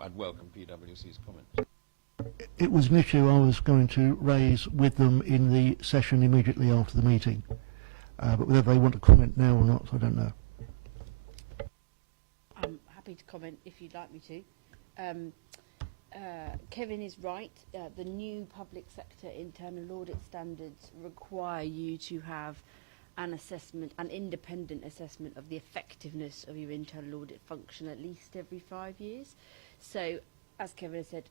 I'd welcome PwC's comments. It was an issue I was going to raise with them in the session immediately after the meeting. But whether they want to comment now or not, I don't know. I'm happy to comment if you'd like me to. Kevin is right. The new public sector internal audit standards require you to have an assessment, an independent assessment of the effectiveness of your internal audit function at least every 5 years. So, as Kevin has said,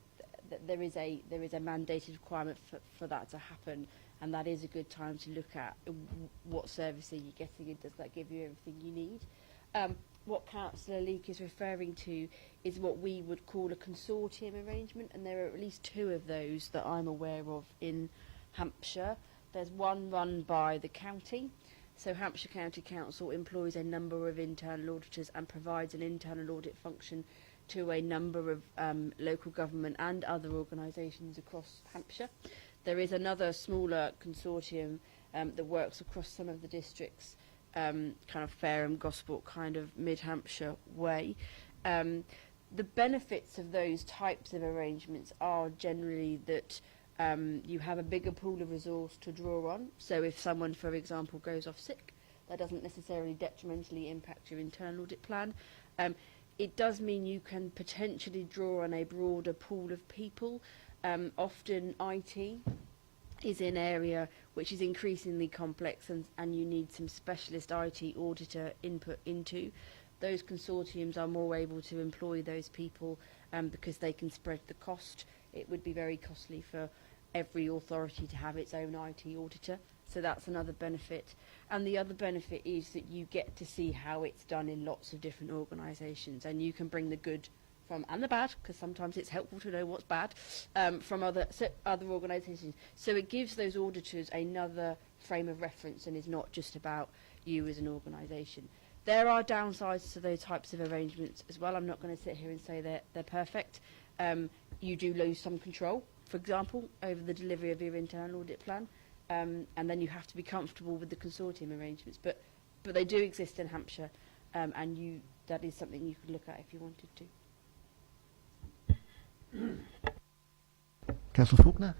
there is a mandated requirement for that to happen, and that is a good time to look at what service are you getting and does that give you everything you need. What Councillor Leake is referring to is what we would call a consortium arrangement, and there are at least 2 of those that I'm aware of in Hampshire. There's one run by the county. So Hampshire County Council employs a number of internal auditors and provides an internal audit function to a number of local government and other organisations across Hampshire. There is another smaller consortium that works across some of the districts, kind of Fareham, Gosport, kind of mid-Hampshire way. The benefits of those types of arrangements are generally that you have a bigger pool of resource to draw on. So if someone, for example, goes off sick, that doesn't necessarily detrimentally impact your internal audit plan. It does mean you can potentially draw on a broader pool of people. Often IT is an area which is increasingly complex and you need some specialist IT auditor input into. Those consortiums are more able to employ those people because they can spread the cost. It would be very costly for every authority to have its own IT auditor. So that's another benefit. And the other benefit is that you get to see how it's done in lots of different organisations, and you can bring the good from and the bad, because sometimes it's helpful to know what's bad, from other organisations. So it gives those auditors another frame of reference and is not just about you as an organisation. There are downsides to those types of arrangements as well. I'm not going to sit here and say they're perfect. You do lose some control, for example, over the delivery of your internal audit plan. And then you have to be comfortable with the consortium arrangements. But they do exist in Hampshire, and that is something you could look at if you wanted to. Councillor Faulkner?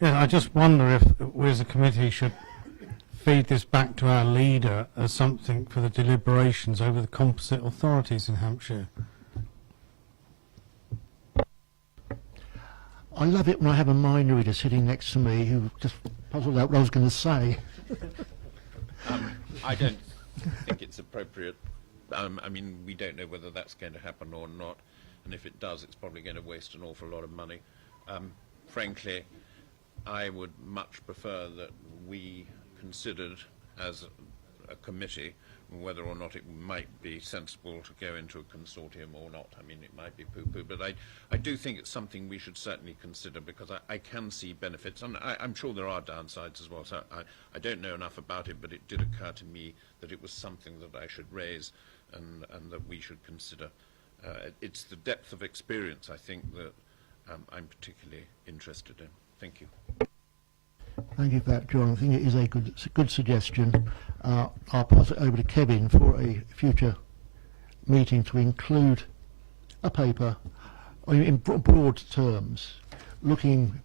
Yeah, I just wonder if we as a committee should feed this back to our leader as something for the deliberations over the composite authorities in Hampshire. I love it when I have a mind reader sitting next to me who just puzzled out what I was going to say. I don't think it's appropriate. I mean, we don't know whether that's going to happen or not, and if it does, it's probably going to waste an awful lot of money. Frankly, I would much prefer that we considered as a committee whether or not it might be sensible to go into a consortium or not. I mean, it might be poo-poo, but I do think it's something we should certainly consider, because I can see benefits, and I'm sure there are downsides as well. So I don't know enough about it, but it did occur to me that it was something that I should raise and that we should consider. It's the depth of experience, I think, that I'm particularly interested in. Thank you. Thank you for that, John. I think it is a good suggestion. I'll pass it over to Kevin for a future meeting to include a paper in broad terms, looking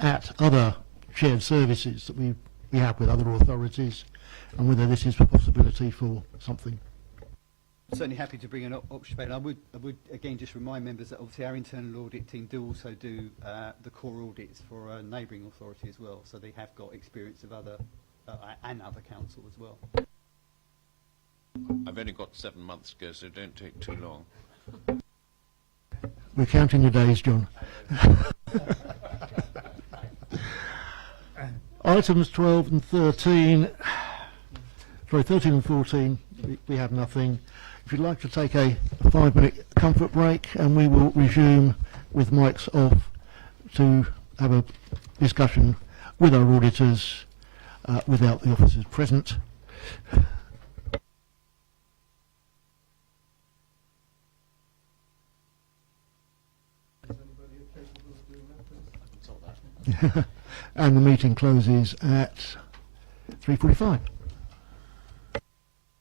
at other shared services that we have with other authorities, and whether this is a possibility for something. Certainly happy to bring an option. I would again just remind members that obviously our internal audit team do also do the core audits for a neighbouring authority as well, so they have got experience of other and other council as well. I've only got 7 months to go, so don't take too long. We're counting the days, John. Items 12 and 13, sorry, 13 and 14, we have nothing. If you'd like to take a 5-minute comfort break, and we will resume with mics off to have a discussion with our auditors without the officers present. And the meeting closes at 3:45.